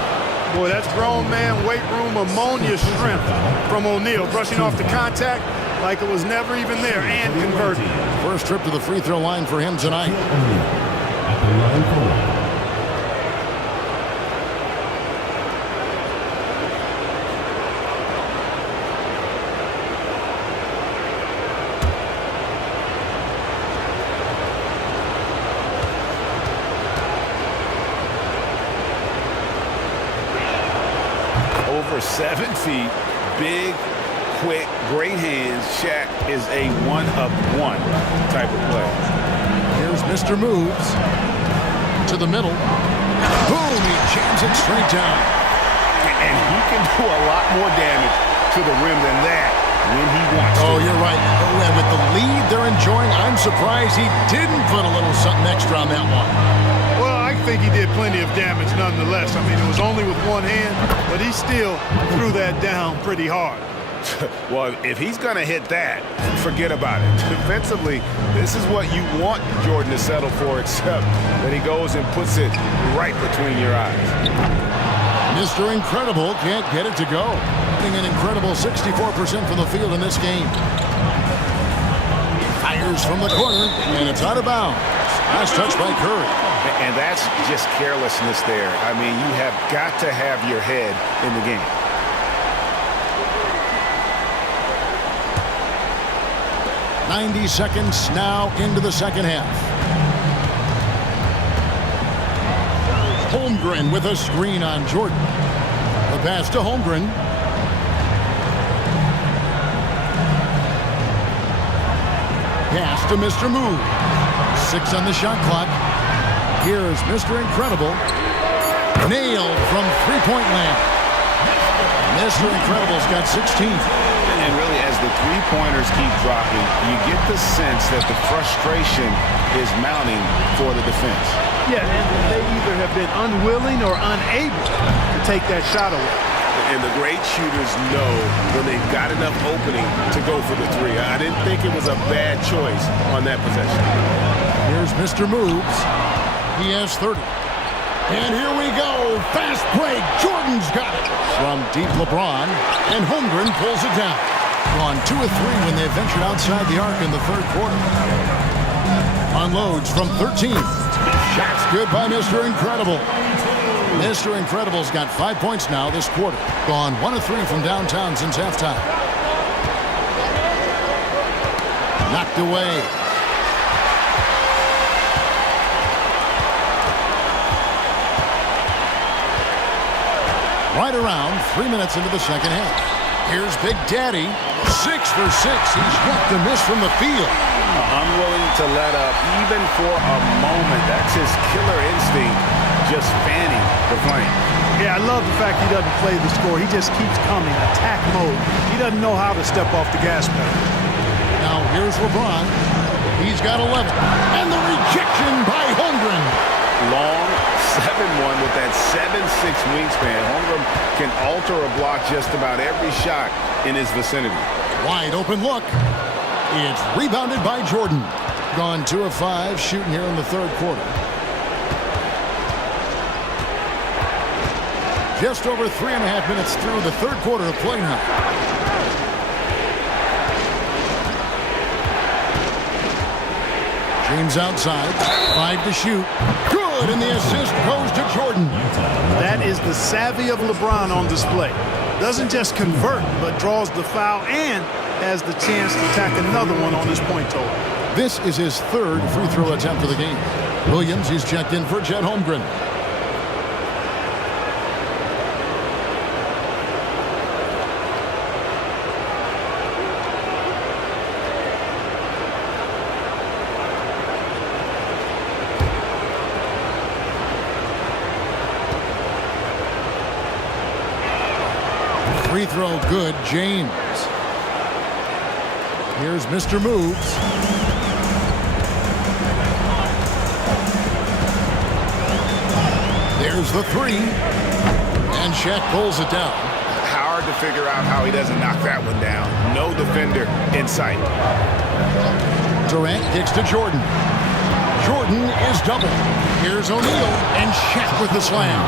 Boy, that's grown man weight room ammonia strength from O'Neal. Brushing off the contact like it was never even there and converting. First trip to the free throw line for him tonight. At the line for one. Over 7 feet, big, quick, great hands. Shaq is a one-of-one type of player. Here's Mr. Moves to the middle. Boom! He jams it straight down. And he can do a lot more damage to the rim than that when he wants to. Oh, you're right. Oh, and with the lead they're enjoying, I'm surprised he didn't put a little something extra on that one. Well, I think he did plenty of damage nonetheless. I mean, it was only with one hand, but he still threw that down pretty hard. Well, if he's going to hit that, forget about it. Defensively, this is what you want Jordan to settle for, except that he goes and puts it right between your eyes. Mr. Incredible can't get it to go. Hitting an incredible 64% from the field in this game. Fires from the corner, and it's out of bounds. Nice touch by Curry. And that's just carelessness there. I mean, you have got to have your head in the game. .90 seconds now into the second half. Holmgren with a screen on Jordan. The pass to Holmgren. Pass to Mr. Move. 6 on the shot clock. Here's Mr. Incredible. Nailed from three-point land. Mr. Incredible's got 16. And really, as the three-pointers keep dropping, you get the sense that the frustration is mounting for the defense. Yeah, and they either have been unwilling or unable to take that shot away. And the great shooters know when they've got enough opening to go for the three. I didn't think it was a bad choice on that possession. Here's Mr. Moves. He has 30. And here we go. Fast break. Jordan's got it. From deep LeBron. And Holmgren pulls it down. Gone 2 of 3 when they ventured outside the arc in the third quarter. Unloads from 13. Shots good by Mr. Incredible. Mr. Incredible's got 5 points now this quarter. Gone 1 of 3 from downtown since halftime. Knocked away. Right around 3 minutes into the second half. Here's Big Daddy. 6 for 6. He's yet to miss from the field. Unwilling to let up even for a moment. That's his killer instinct, just fanning the flame. Yeah, I love the fact he doesn't play the score. He just keeps coming, attack mode. He doesn't know how to step off the gas pedal. Now here's LeBron. He's got 11. And the rejection by Holmgren. Long 7-1 with that 7'6" wingspan. Holmgren can alter a block just about every shot in his vicinity. Wide open look. It's rebounded by Jordan. Gone 2 of 5 shooting here in the third quarter. Just over 3.5 minutes through the third quarter of play now. James outside. 5 to shoot. Good, and the assist goes to Jordan. That is the savvy of LeBron on display. Doesn't just convert, but draws the foul and has the chance to tack another one on his point total. This is his third free throw attempt of the game. Williams, he's checked in for Chet Holmgren. Free throw good, James. Here's Mr. Moves. There's the three. And Shaq pulls it down. Hard to figure out how he doesn't knock that one down. No defender in sight. Durant kicks to Jordan. Jordan is double. Here's O'Neal and Shaq with the slam.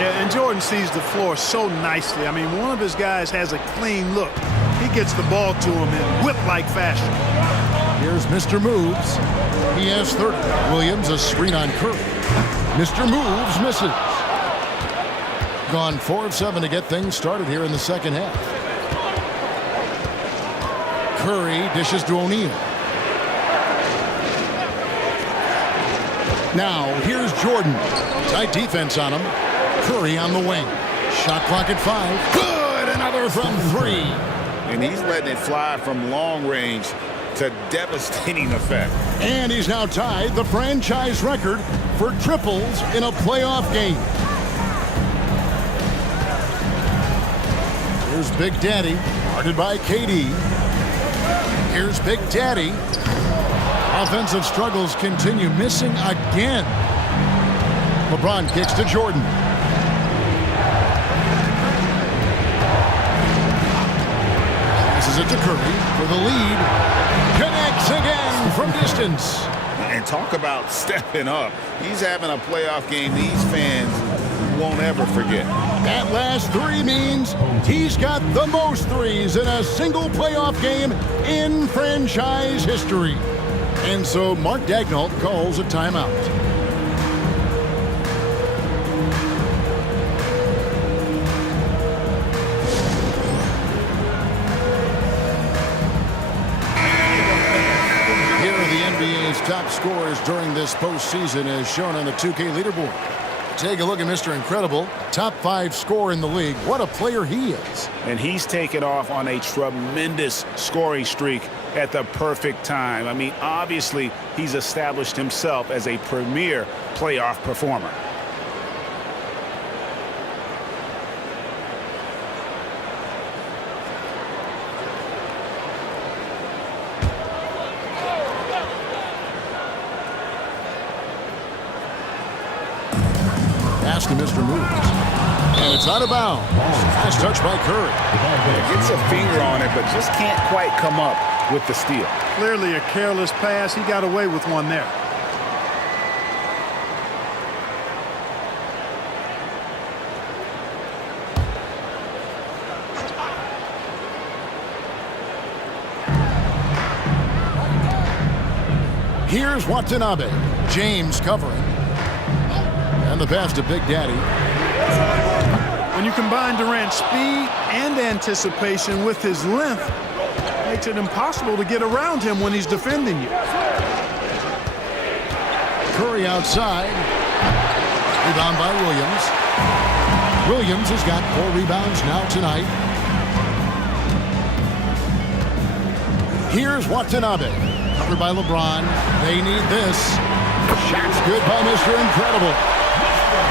Yeah, and Jordan sees the floor so nicely. I mean, one of his guys has a clean look. He gets the ball to him in whip-like fashion. Here's Mr. Moves. He has 30. Williams a screen on Curry. Mr. Moves misses. Gone 4 of 7 to get things started here in the second half. Curry dishes to O'Neal. Now here's Jordan. Tight defense on him. Curry on the wing. Shot clock at 5. Good! Another from 3. And he's letting it fly from long range to devastating effect. And he's now tied the franchise record for triples in a playoff game. Here's Big Daddy, guarded by KD. Here's Big Daddy. Offensive struggles continue, missing again. LeBron kicks to Jordan. Passes it to Curry for the lead. Connects again from distance. And talk about stepping up. He's having a playoff game these fans won't ever forget. That last 3 means he's got the most threes in a single playoff game in franchise history. And so Mark Daigneault calls a timeout. Here are the NBA's top scorers during this postseason as shown on the 2K leaderboard. Take a look at Mr. Incredible, top 5 scorer in the league. What a player he is. And he's taken off on a tremendous scoring streak at the perfect time. I mean, obviously, he's established himself as a premier playoff performer. To Mr. Moves. And it's out of bounds. Fast touch by Curry. Gets a finger on it, but just can't quite come up with the steal. Clearly a careless pass. He got away with one there. Here's Watanabe. James covering. And the pass to Big Daddy. When you combine Durant's speed and anticipation with his length, it makes it impossible to get around him when he's defending you. Curry outside. Rebound by Williams. Williams has got 4 rebounds now tonight. Here's Watanabe. Covered by LeBron. They need this. Shot's good by Mr. Incredible.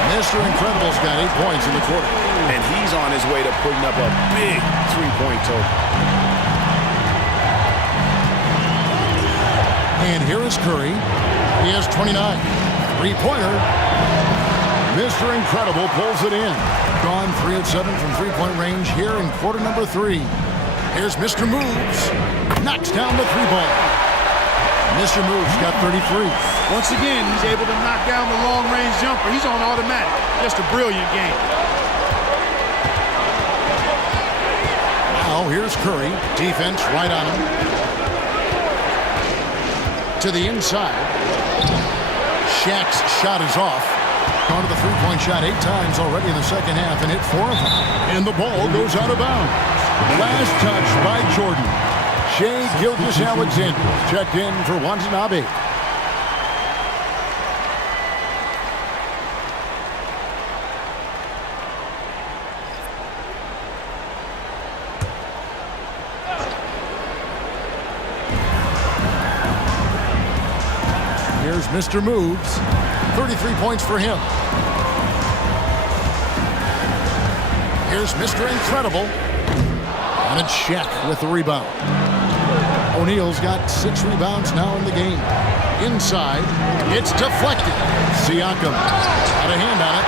Mr. Incredible's got 8 points in the quarter. And he's on his way to putting up a big 3-point total. And here is Curry. He has 29. 3-pointer. Mr. Incredible pulls it in. Gone 3 of 7 from 3-point range here in quarter number 3. Here's Mr. Moves. Knocks down the 3-ball. Mr. Moves got 33. Once again, he's able to knock down the long-range jumper. He's on automatic. Just a brilliant game. Now here's Curry. Defense right on him. To the inside. Shaq's shot is off. Gone to the 3-point shot 8 times already in the second half and hit 4 of them. And the ball goes out of bounds. Last touch by Jordan. Shai Gilgeous-Alexander checked in for Watanabe. Here's Mr. Moves. 33 points for him. Here's Mr. Incredible. And it's Shaq with the rebound. O'Neal's got 6 rebounds now in the game. Inside, it's deflected. Siakam got a hand on it.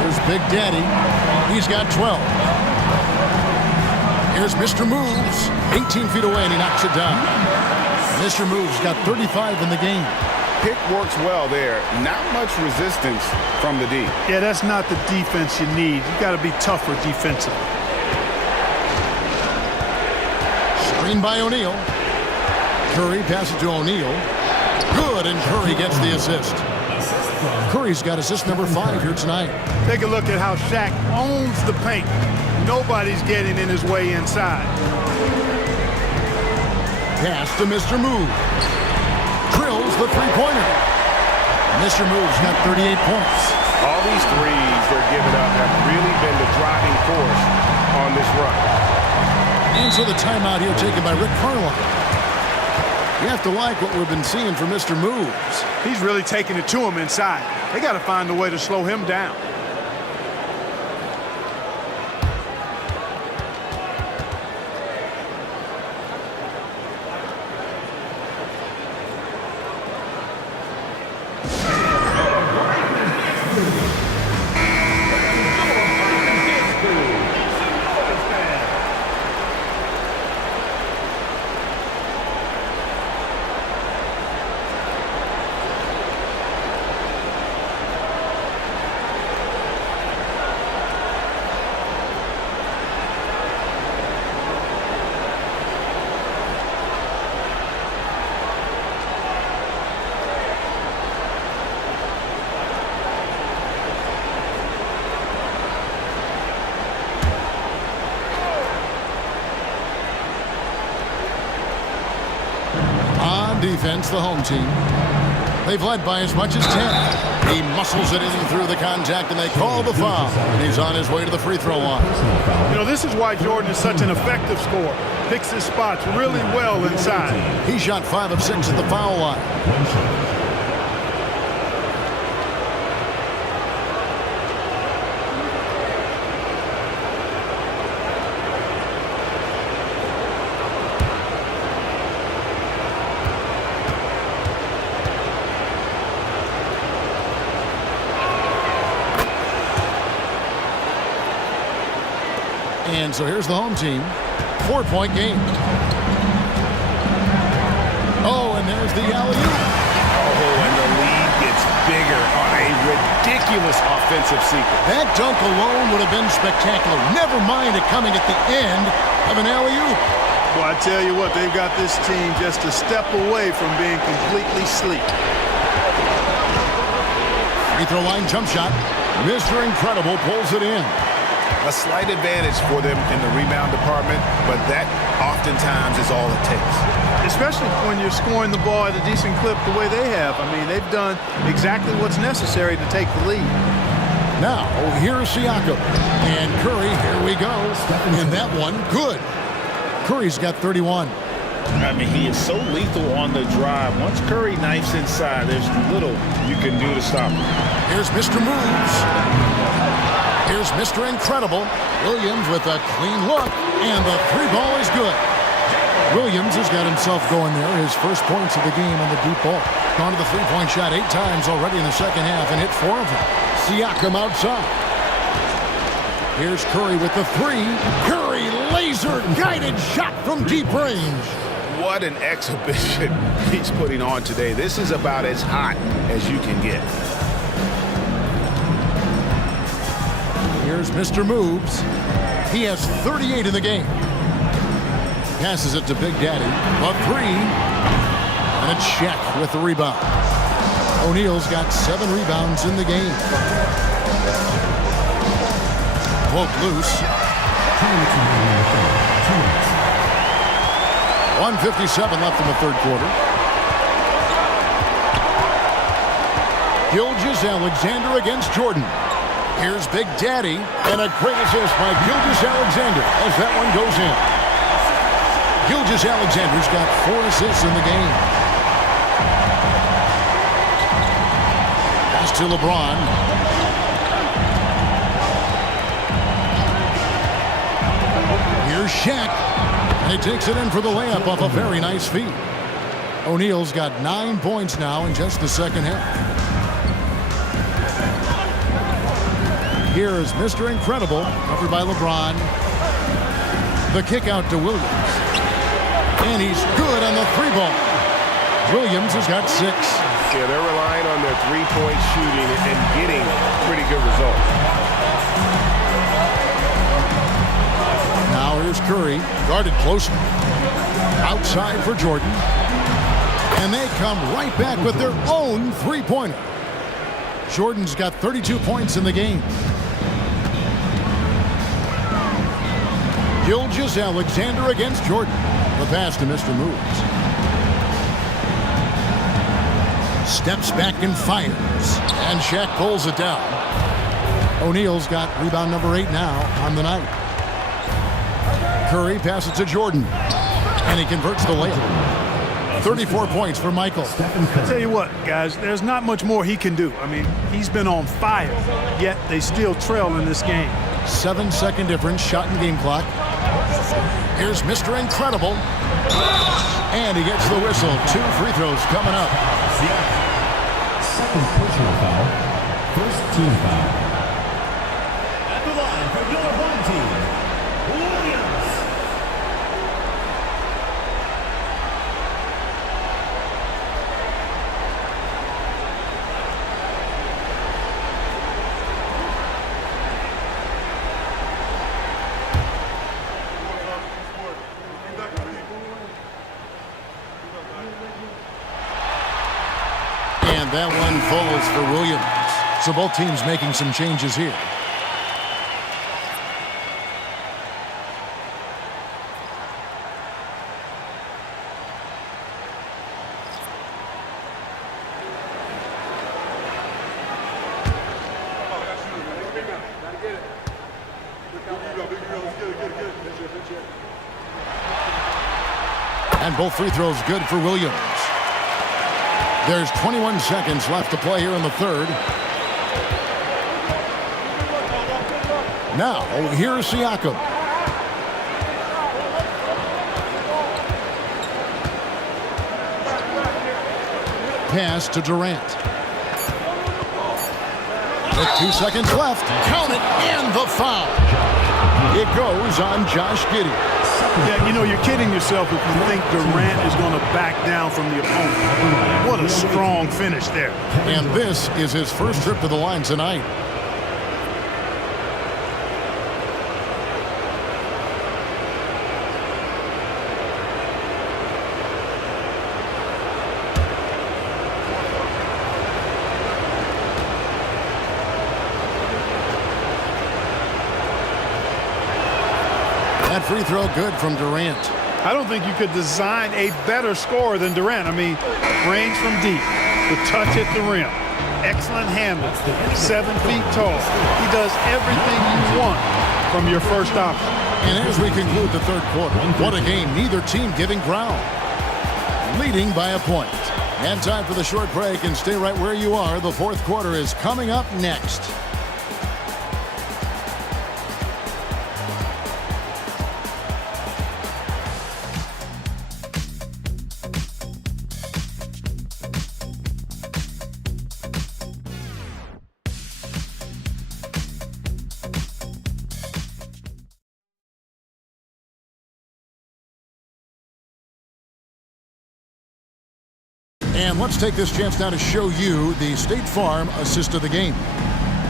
Here's Big Daddy. He's got 12. Here's Mr. Moves. 18 feet away, and he knocks it down. Mr. Moves got 35 in the game. Pick works well there. Not much resistance from the D. Yeah, that's not the defense you need. You got to be tougher defensively. Screen by O'Neal. Curry passes to O'Neal. Good, and Curry gets the assist. Curry's got assist number 5 here tonight. Take a look at how Shaq owns the paint. Nobody's getting in his way inside. Pass to Mr. Move. Drills the three-pointer. Mr. Move's got 38 points. All these threes they're giving up have really been the driving force on this run. And so the timeout here taken by Rick Carlisle. You have to like what we've been seeing from Mr. Moves. He's really taking it to him inside. They got to find a way to slow him down. Defense, the home team. They've led by as much as 10. He muscles it in through the contact, and they call the foul. And he's on his way to the free throw line. You know, this is why Jordan is such an effective scorer. Picks his spots really well inside. He shot 5 of 6 at the foul line. And so here's the home team. 4-point game. Oh, and there's the alley-oop. Oh, and the lead gets bigger on a ridiculous offensive sequence. That dunk alone would have been spectacular. Never mind it coming at the end of an alley-oop. Well, I tell you what, they've got this team just a step away from being completely sleep. Free throw line jump shot. Mr. Incredible pulls it in. A slight advantage for them in the rebound department, but that oftentimes is all it takes. Especially when you're scoring the ball at a decent clip the way they have. I mean, they've done exactly what's necessary to take the lead. Now, here's Siakam. And Curry, here we go. And that one, good. Curry's got 31. I mean, he is so lethal on the drive. Once Curry knifes inside, there's little you can do to stop him. Here's Mr. Moves. Here's Mr. Incredible. Williams with a clean look, and the 3 ball is good. Williams has got himself going there. His first points of the game on the deep ball. Gone to the 3-point shot 8 times already in the second half and hit 4 of them. Siakam outside. Here's Curry with the 3. Curry laser-guided shot from deep range. What an exhibition he's putting on today. This is about as hot as you can get. Here's Mr. Moves. He has 38 in the game. Passes it to Big Daddy. A 3. And it's Shaq with the rebound. O'Neal's got 7 rebounds in the game. Poke loose. 1:57 left in the third quarter. Gilgeous-Alexander against Jordan. Here's Big Daddy, and a great assist by Gilgeous-Alexander as that one goes in. Gilgeous-Alexander's got 4 assists in the game. Pass to LeBron. Here's Shaq, and he takes it in for the layup off a very nice feed. O'Neal's got 9 points now in just the second half. Here is Mr. Incredible, covered by LeBron. The kick out to Williams. And he's good on the 3-ball. Williams has got 6. Yeah, they're relying on their 3-point shooting and getting pretty good results. Now here's Curry, guarded closely. Outside for Jordan. And they come right back with their own 3-pointer. Jordan's got 32 points in the game. Gilgeous-Alexander against Jordan. The pass to Mr. Moves. Steps back and fires. And Shaq pulls it down. O'Neal's got rebound number 8 now on the night. Curry passes to Jordan. And he converts the layup. 34 points for Michael. I tell you what, guys, there's not much more he can do. I mean, he's been on fire, yet they still trail in this game. 7-second difference, shot and game clock. Here's Mr. Incredible. And he gets the whistle. 2 free throws coming up. Second personal foul. First team foul. At the line for your home team, Williams. And that one falls for Williams. So both teams making some changes here. And both free throws good for Williams. There's 21 seconds left to play here in the third. Now, here's Siakam. Pass to Durant. With 2 seconds left. Count it, and the foul. It goes on Josh Giddey. Yeah, you know, you're kidding yourself if you think Durant is going to back down from the opponent. What a strong finish there. And this is his first trip to the line tonight. That free throw good from Durant. I don't think you could design a better scorer than Durant. I mean, range from deep, the touch at the rim, excellent handle, 7 feet tall. He does everything you want from your first option. And as we conclude the third quarter, what a game. Neither team giving ground. Leading by a point. And time for the short break, and stay right where you are. The fourth quarter is coming up next. And let's take this chance now to show you the State Farm assist of the game.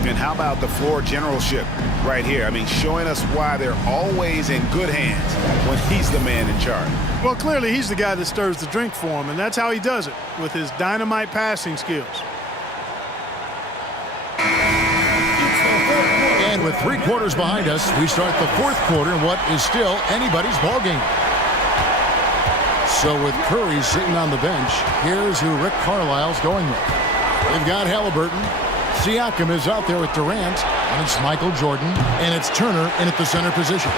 And how about the floor generalship right here? I mean, showing us why they're always in good hands when he's the man in charge. Well, clearly he's the guy that stirs the drink for him, and that's how he does it, with his dynamite passing skills. And With 3 quarters behind us, we start the 4th quarter in what is still anybody's ball game. So with Curry sitting on the bench, here's who Rick Carlisle's going with. They've got Haliburton. Siakam is out there with Durant, and it's Michael Jordan, and it's Turner in at the center position.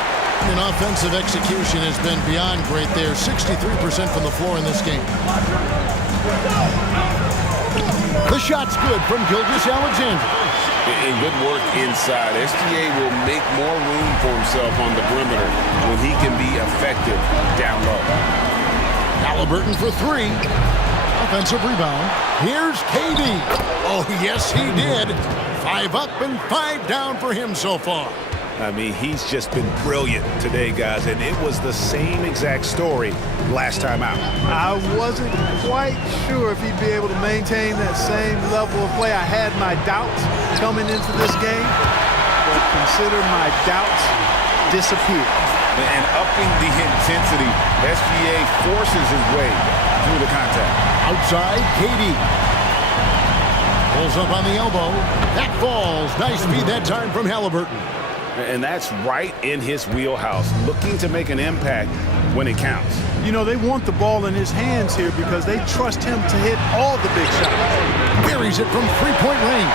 And offensive execution has been beyond great there. 63% from the floor in this game. The shot's good from Gilgeous-Alexander. And good work inside. SGA will make more room for himself on the perimeter when he can be effective down low. Haliburton for 3. Offensive rebound. Here's KD. Oh, yes, he did. 5 up and 5 down for him so far. I mean, he's just been brilliant today, guys, and it was the same exact story last time out. I wasn't quite sure if he'd be able to maintain that same level of play. I had my doubts coming into this game, but consider my doubts disappeared. And upping the intensity, SGA forces his way through the contact. Outside, KD. Pulls up on the elbow. That falls. Nice feed that time from Haliburton. And that's right in his wheelhouse, looking to make an impact when it counts. You know, they want the ball in his hands here because they trust him to hit all the big shots. Buries it from 3-point range.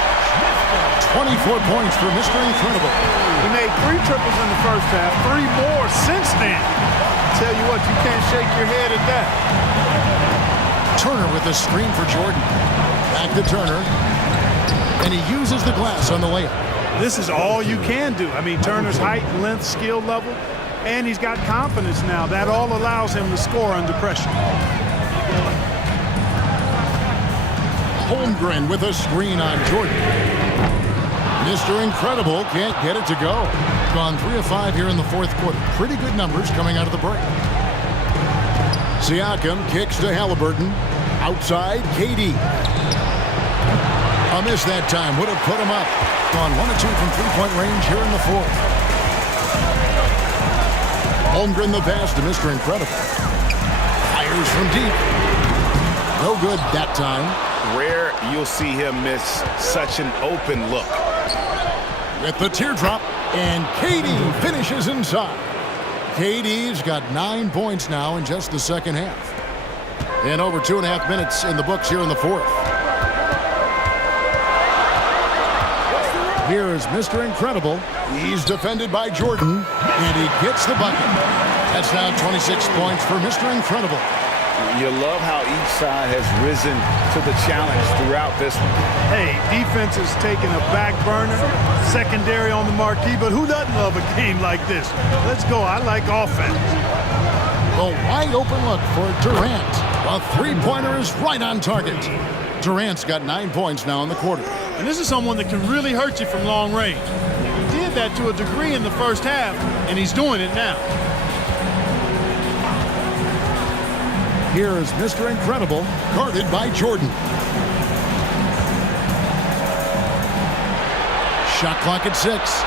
24 points for Mr. Incredible. He made 3 triples in the first half, 3 more since then. Tell you what, you can't shake your head at that. Turner with a screen for Jordan. Back to Turner. And he uses the glass on the layup. This is all you can do. I mean, Turner's height, length, skill level, and he's got confidence now. That all allows him to score under pressure. Holmgren with a screen on Jordan. Mr. Incredible can't get it to go. Gone 3 of 5 here in the 4th quarter. Pretty good numbers coming out of the break. Siakam kicks to Haliburton. Outside, KD. A miss that time. Would have put him up. Gone 1 of 2 from 3-point range here in the 4th. Holmgren the pass to Mr. Incredible. Fires from deep. No good that time. Rare you'll see him miss such an open look. With the teardrop, and KD finishes inside. KD's got 9 points now in just the second half. And over 2.5 minutes in the books here in the 4th. Here is Mr. Incredible. He's defended by Jordan, and he gets the bucket. That's now 26 points for Mr. Incredible. You love how each side has risen to the challenge throughout this one. Hey, defense is taking a back burner, secondary on the marquee, but who doesn't love a game like this? Let's go. I like offense. A wide open look for Durant. A 3-pointer is right on target. Durant's got 9 points now in the quarter. And this is someone that can really hurt you from long range. He did that to a degree in the first half, and he's doing it now. Here is Mr. Incredible, guarded by Jordan. Shot clock at 6.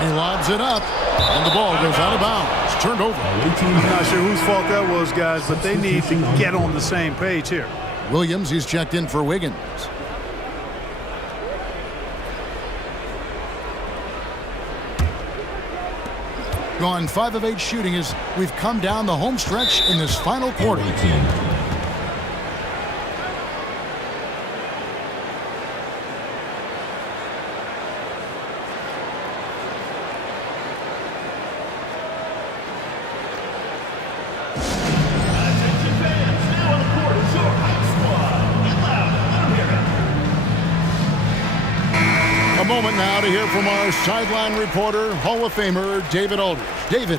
He lobs it up, and the ball goes out of bounds. It's turned over. I'm not sure whose fault that was, guys, but they need to get on the same page here. Williams, he's checked in for Wiggins. Gone 5 of 8 shooting as we've come down the home stretch in this final quarter. A moment now to hear from our sideline reporter, Hall of Famer David Aldridge. David.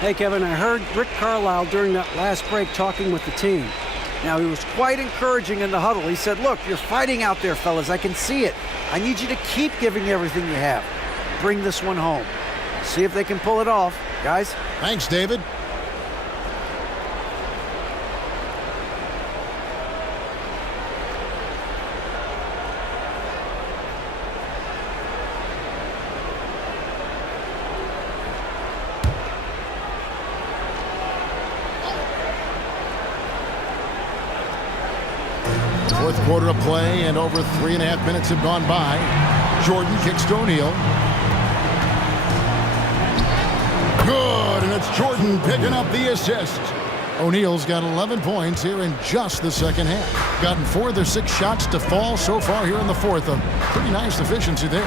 Hey, Kevin, I heard Rick Carlisle during that last break talking with the team. Now, he was quite encouraging in the huddle. He said, look, you're fighting out there, fellas. I can see it. I need you to keep giving everything you have. Bring this one home. See if they can pull it off. Guys? Thanks, David. Fourth quarter of play, and over 3.5 minutes have gone by. Jordan kicks to O'Neal. Good, and it's Jordan picking up the assist. O'Neal's got 11 points here in just the second half. Gotten 4 of their 6 shots to fall so far here in the fourth. A pretty nice efficiency there.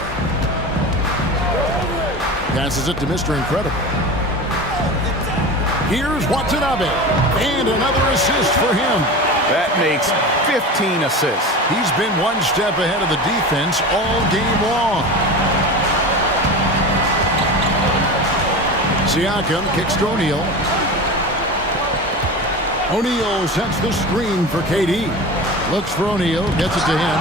Passes it to Mr. Incredible. Here's Watanabe, and another assist for him. That makes 15 assists. He's been one step ahead of the defense all game long. Siakam kicks to O'Neal. O'Neal sets the screen for KD. Looks for O'Neal, gets it to him.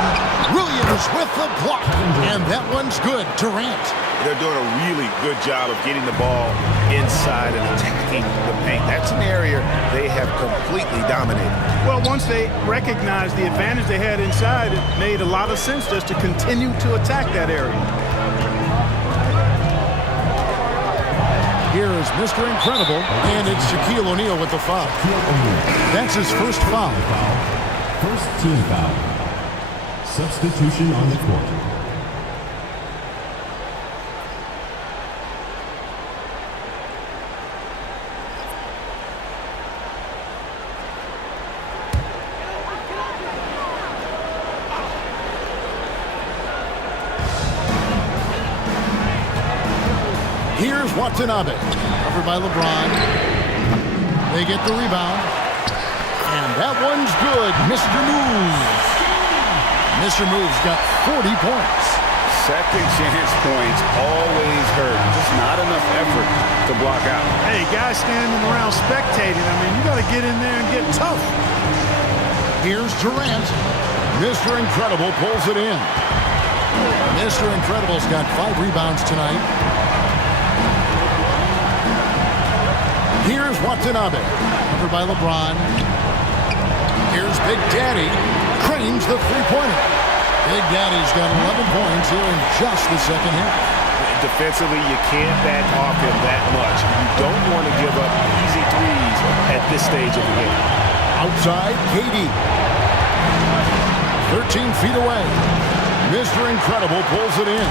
Williams with the block, and that one's good. Durant. They're doing a really good job of getting the ball inside and attacking the paint. That's an area they have completely dominated. Well, once they recognized the advantage they had inside, it made a lot of sense just to continue to attack that area. Here is Mr. Incredible, and it's Shaquille O'Neal with the foul. That's his first foul. First team foul. Substitution on the court. Here's Watanabe, covered by LeBron. They get the rebound, and that one's good. Mr. Moves. Mr. Moves got 40 points. Second chance points always hurt. Just not enough effort to block out. Hey, guys standing around spectating. I mean, you got to get in there and get tough. Here's Durant. Mr. Incredible pulls it in. Mr. Incredible's got 5 rebounds tonight. Here's Watanabe, covered by LeBron. Here's Big Daddy, cranes the three-pointer. Big Daddy's got 11 points here in just the second half. Defensively, you can't back off him that much. You don't want to give up easy threes at this stage of the game. Outside, KD. 13 feet away. Mr. Incredible pulls it in.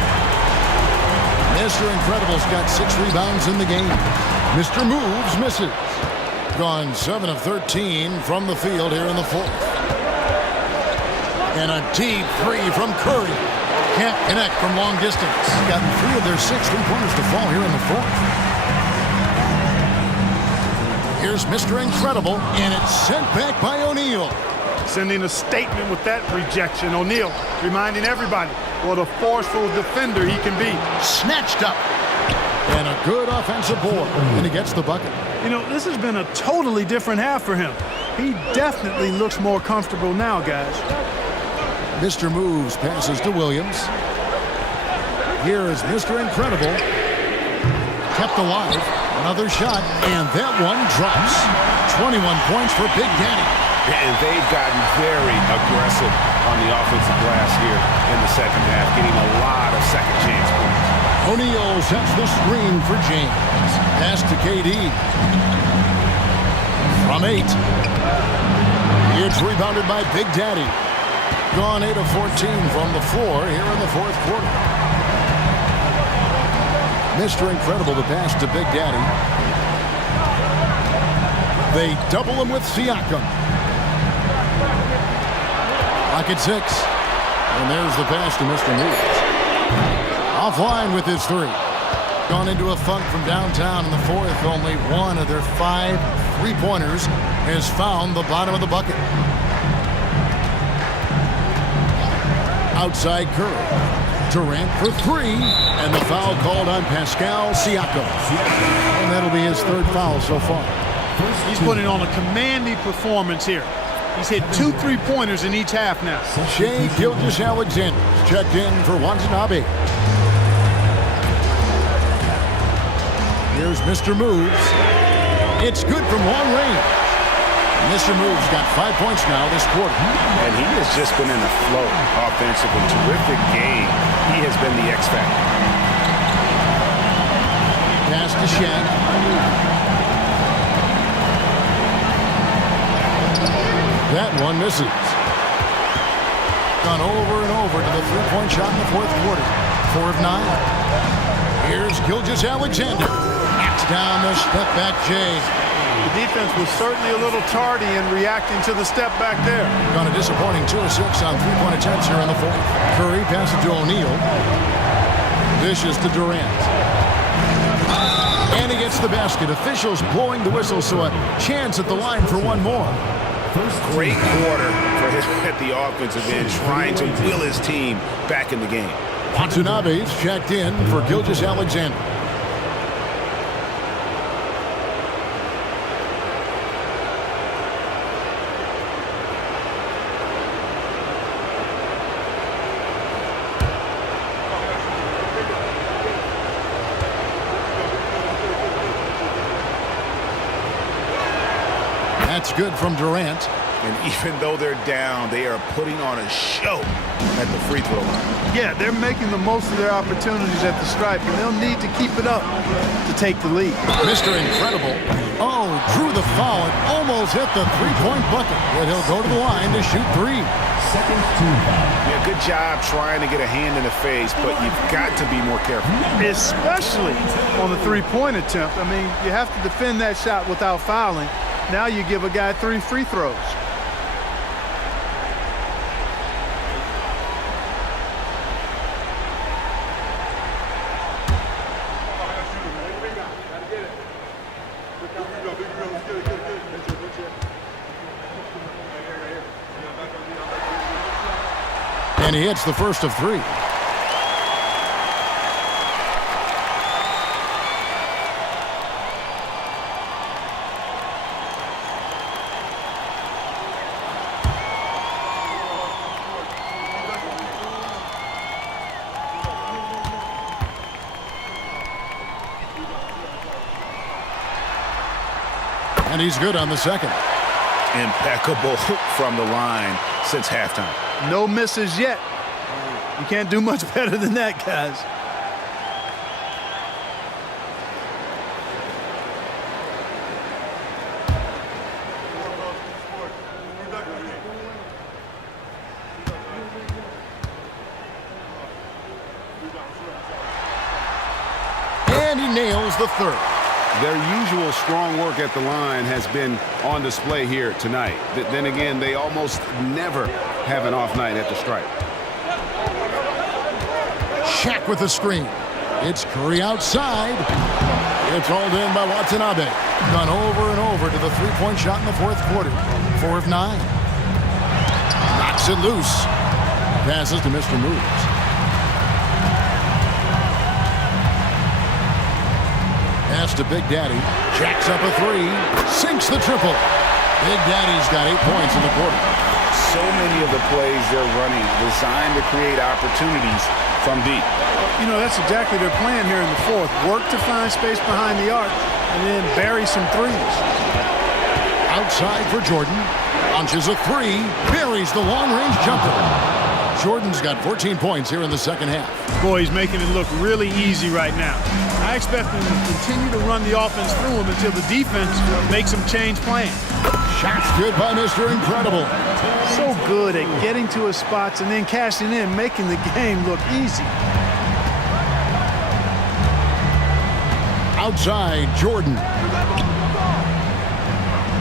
Mr. Incredible's got 6 rebounds in the game. Mr. Moves misses. Gone 7 of 13 from the field here in the fourth. And a deep 3 from Curry. Can't connect from long distance. Gotten 3 of their 6 3-pointers to fall here in the fourth. Here's Mr. Incredible, and it's sent back by O'Neal. Sending a statement with that rejection. O'Neal reminding everybody what a forceful defender he can be. Snatched up. And a good offensive board, and he gets the bucket. You know, this has been a totally different half for him. He definitely looks more comfortable now, guys. Mr. Moves passes to Williams. Here is Mr. Incredible. Kept alive. Another shot, and that one drops. 21 points for Big Daddy. And they've gotten very aggressive on the offensive glass here in the second half, getting a lot of second chance points. O'Neal sets the screen for James. Pass to KD. From 8. It's rebounded by Big Daddy. Gone 8 of 14 from the floor here in the fourth quarter. Mr. Incredible the pass to Big Daddy. They double him with Siakam. Pocket 6. And there's the pass to Mr. Moves. Offline with his 3. Gone into a funk from downtown in the fourth. Only 1 of their 5 3-pointers has found the bottom of the bucket. Outside Curry. Durant for 3. And the foul called on Pascal Siakam. And that'll be his 3rd foul so far. He's putting on a commanding performance here. He's hit 2 3-pointers in each half now. Shai Gilgeous-Alexander checked in for Watanabe. Here's Mr. Moves. It's good from long range. Mr. Moves got 5 points now this quarter. And he has just been in a flow offensively. Terrific game. He has been the X factor. Pass to Shaq. That one misses. Gone over and over to the 3-point shot in the fourth quarter. 4 of 9. Here's Gilgeous-Alexander. At down the step-back J. The defense was certainly a little tardy in reacting to the step back there. Gone a disappointing 2 of 6 on three-point attempts here in the fourth. Curry passes to O'Neal. Dishes to Durant. And he gets the basket. Officials blowing the whistle, so a chance at the line for one more. Great quarter for him at the offensive end, trying to will his team back in the game. Watanabe's checked in for Gilgeous-Alexander. That's good from Durant. And even though they're down, they are putting on a show at the free throw line. Yeah, they're making the most of their opportunities at the stripe, and they'll need to keep it up to take the lead. Mr. Incredible. Oh, drew the foul and almost hit the three-point bucket. But he'll go to the line to shoot 3. Yeah, good job trying to get a hand in the face, but you've got to be more careful. Especially on the three-point attempt. I mean, you have to defend that shot without fouling. Now you give a guy 3 free throws. And he hits the first of 3. And he's good on the second. Impeccable from the line since halftime. No misses yet. You can't do much better than that, guys. And he nails the third. Their usual strong work at the line has been on display here tonight. Then again, they almost never have an off night at the stripe. Shaq with the screen. It's Curry outside. It's hauled in by Watanabe. Done over and over to the three-point shot in the fourth quarter. 4 of 9. Knocks it loose. Passes to Mr. Moves. Pass to Big Daddy. Jacks up a 3. Sinks the triple. Big Daddy's got 8 points in the quarter. So many of the plays they're running designed to create opportunities from deep. You know, that's exactly their plan here in the fourth. Work to find space behind the arc and then bury some threes. Outside for Jordan. Launches a 3. Buries the long-range jumper. Jordan's got 14 points here in the second half. Boy, he's making it look really easy right now. I expect him to continue to run the offense through him until the defense makes him change plans. Shots good by Mr. Incredible. So good at getting to his spots and then cashing in, making the game look easy. Outside, Jordan.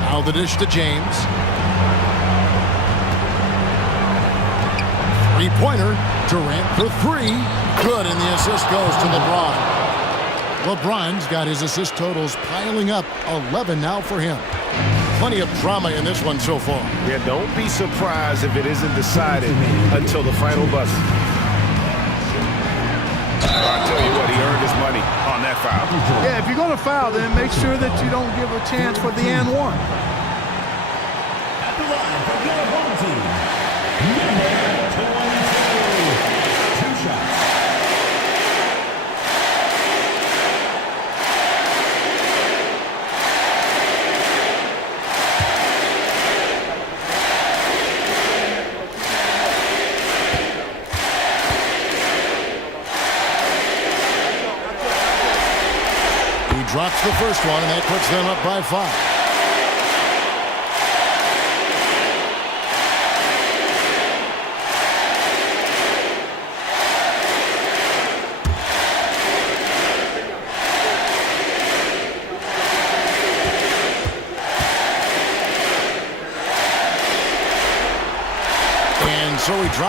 Now the dish to James. Three-pointer. Durant for 3. Good, and the assist goes to LeBron. LeBron's got his assist totals piling up. 11 now for him. Plenty of drama in this one so far. Yeah, don't be surprised if it isn't decided until the final buzzer. I'll tell you what, he earned his money on that foul. Yeah, if you're going to foul, then make sure that you don't give a chance for the and one. At the line for your home team, number 22. 2 shots. Drops the first one, and that puts them up by 5.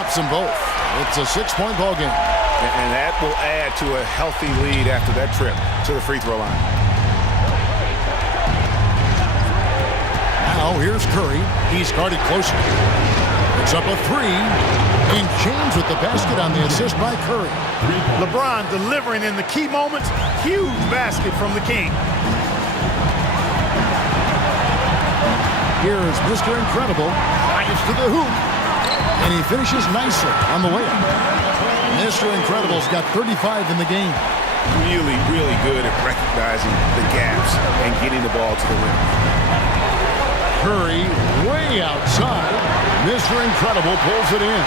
Hits them both. It's a 6-point ball game. And that will add to a healthy lead after that trip to the free throw line. Now here's Curry. He's guarded closely. It's up a 3. And James with the basket on the assist by Curry. LeBron delivering in the key moments. Huge basket from the King. Here's Mr. Incredible. Flies to the hoop. And he finishes nicely on the layup. Mr. Incredible's got 35 in the game. Really, really good at recognizing the gaps and getting the ball to the rim. Curry way outside. Mr. Incredible pulls it in.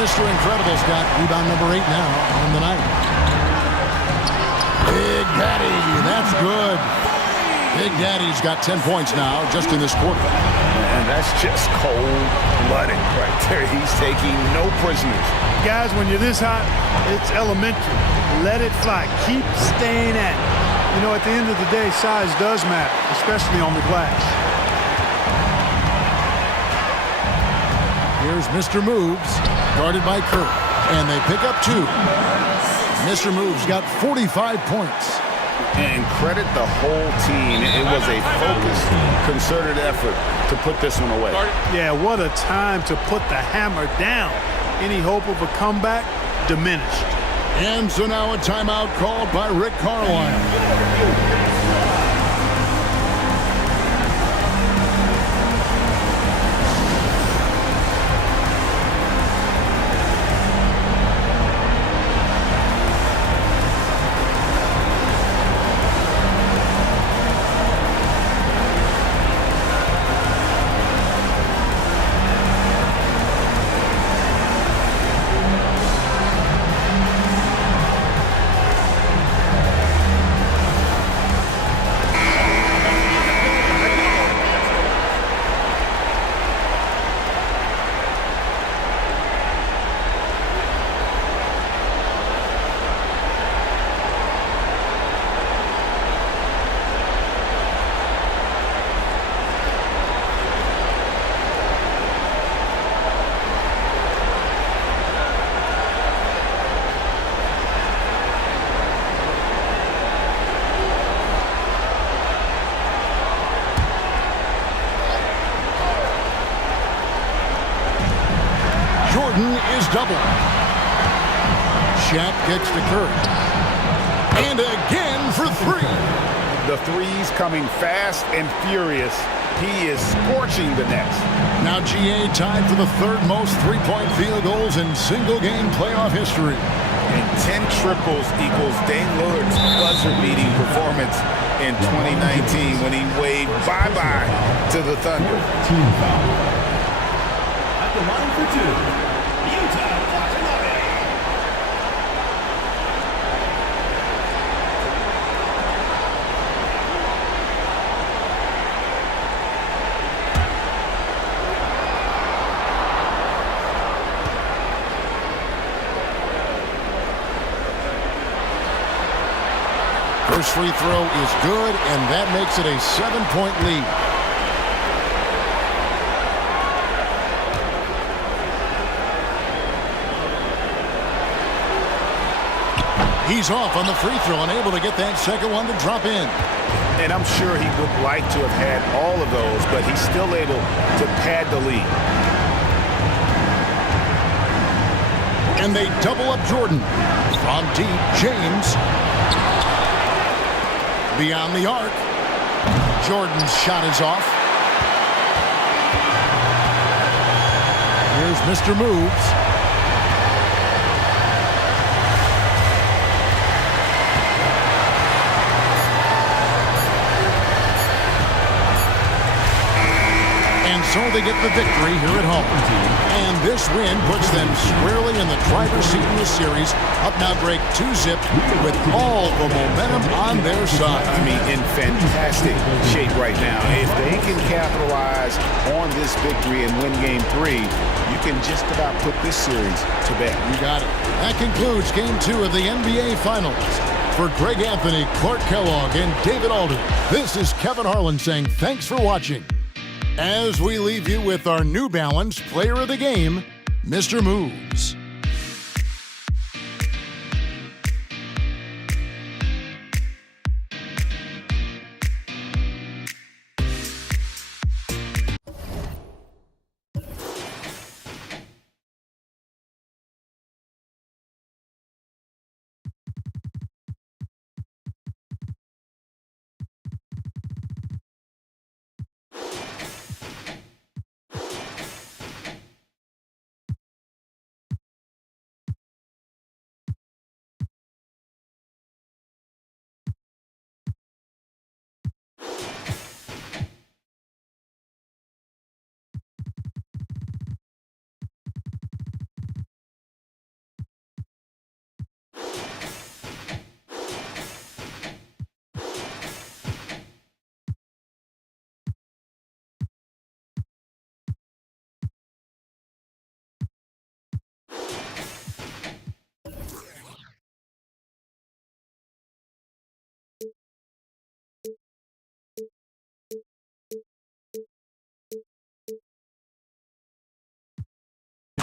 Mr. Incredible's got rebound number 8 now on the night. Big Daddy, that's good. Big Daddy's got 10 points now just in this quarter. And that's just cold-blooded right there. He's taking no prisoners. Guys, when you're this hot, it's elementary. Let it fly. Keep staying at it. You know, at the end of the day, size does matter, especially on the glass. Here's Mr. Moves, guarded by Curry. And they pick up 2. Mr. Moves got 45 points. And credit the whole team. It was a focused, concerted effort to put this one away. Yeah, what a time to put the hammer down. Any hope of a comeback diminished. And so now a timeout called by Rick Carlisle. Double. Shaq gets to Curry. And again for 3. The threes coming fast and furious. He is scorching the nets. Now GA tied for the 3rd most 3-point field goals in single-game playoff history. And 10 triples equals Dame Lillard's buzzer-beating performance in 2019 when he waved bye-bye to the Thunder. Team foul. At the line for 2. First free throw is good, and that makes it a 7-point lead. He's off on the free throw, unable to get that second one to drop in. And I'm sure he would like to have had all of those, but he's still able to pad the lead. And they double up Jordan. From deep, James. Beyond the arc. Jordan's shot is off. Here's Mr. Moves. So they get the victory here at home. And this win puts them squarely in the driver's seat in this series. Up now, Greg, 2-zip with all the momentum on their side. I mean, in fantastic shape right now. If they can capitalize on this victory and win Game 3, you can just about put this series to bed. You got it. That concludes Game 2 of the NBA Finals. For Greg Anthony, Clark Kellogg, and David Alden, this is Kevin Harlan saying thanks for watching. As we leave you with our New Balance Player of the Game, Mr. Moves.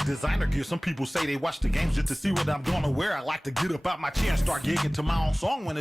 Designer gear. Some people say they watch the games just to see what I'm gonna wear. I like to get up out my chair and start gigging to my own song when it's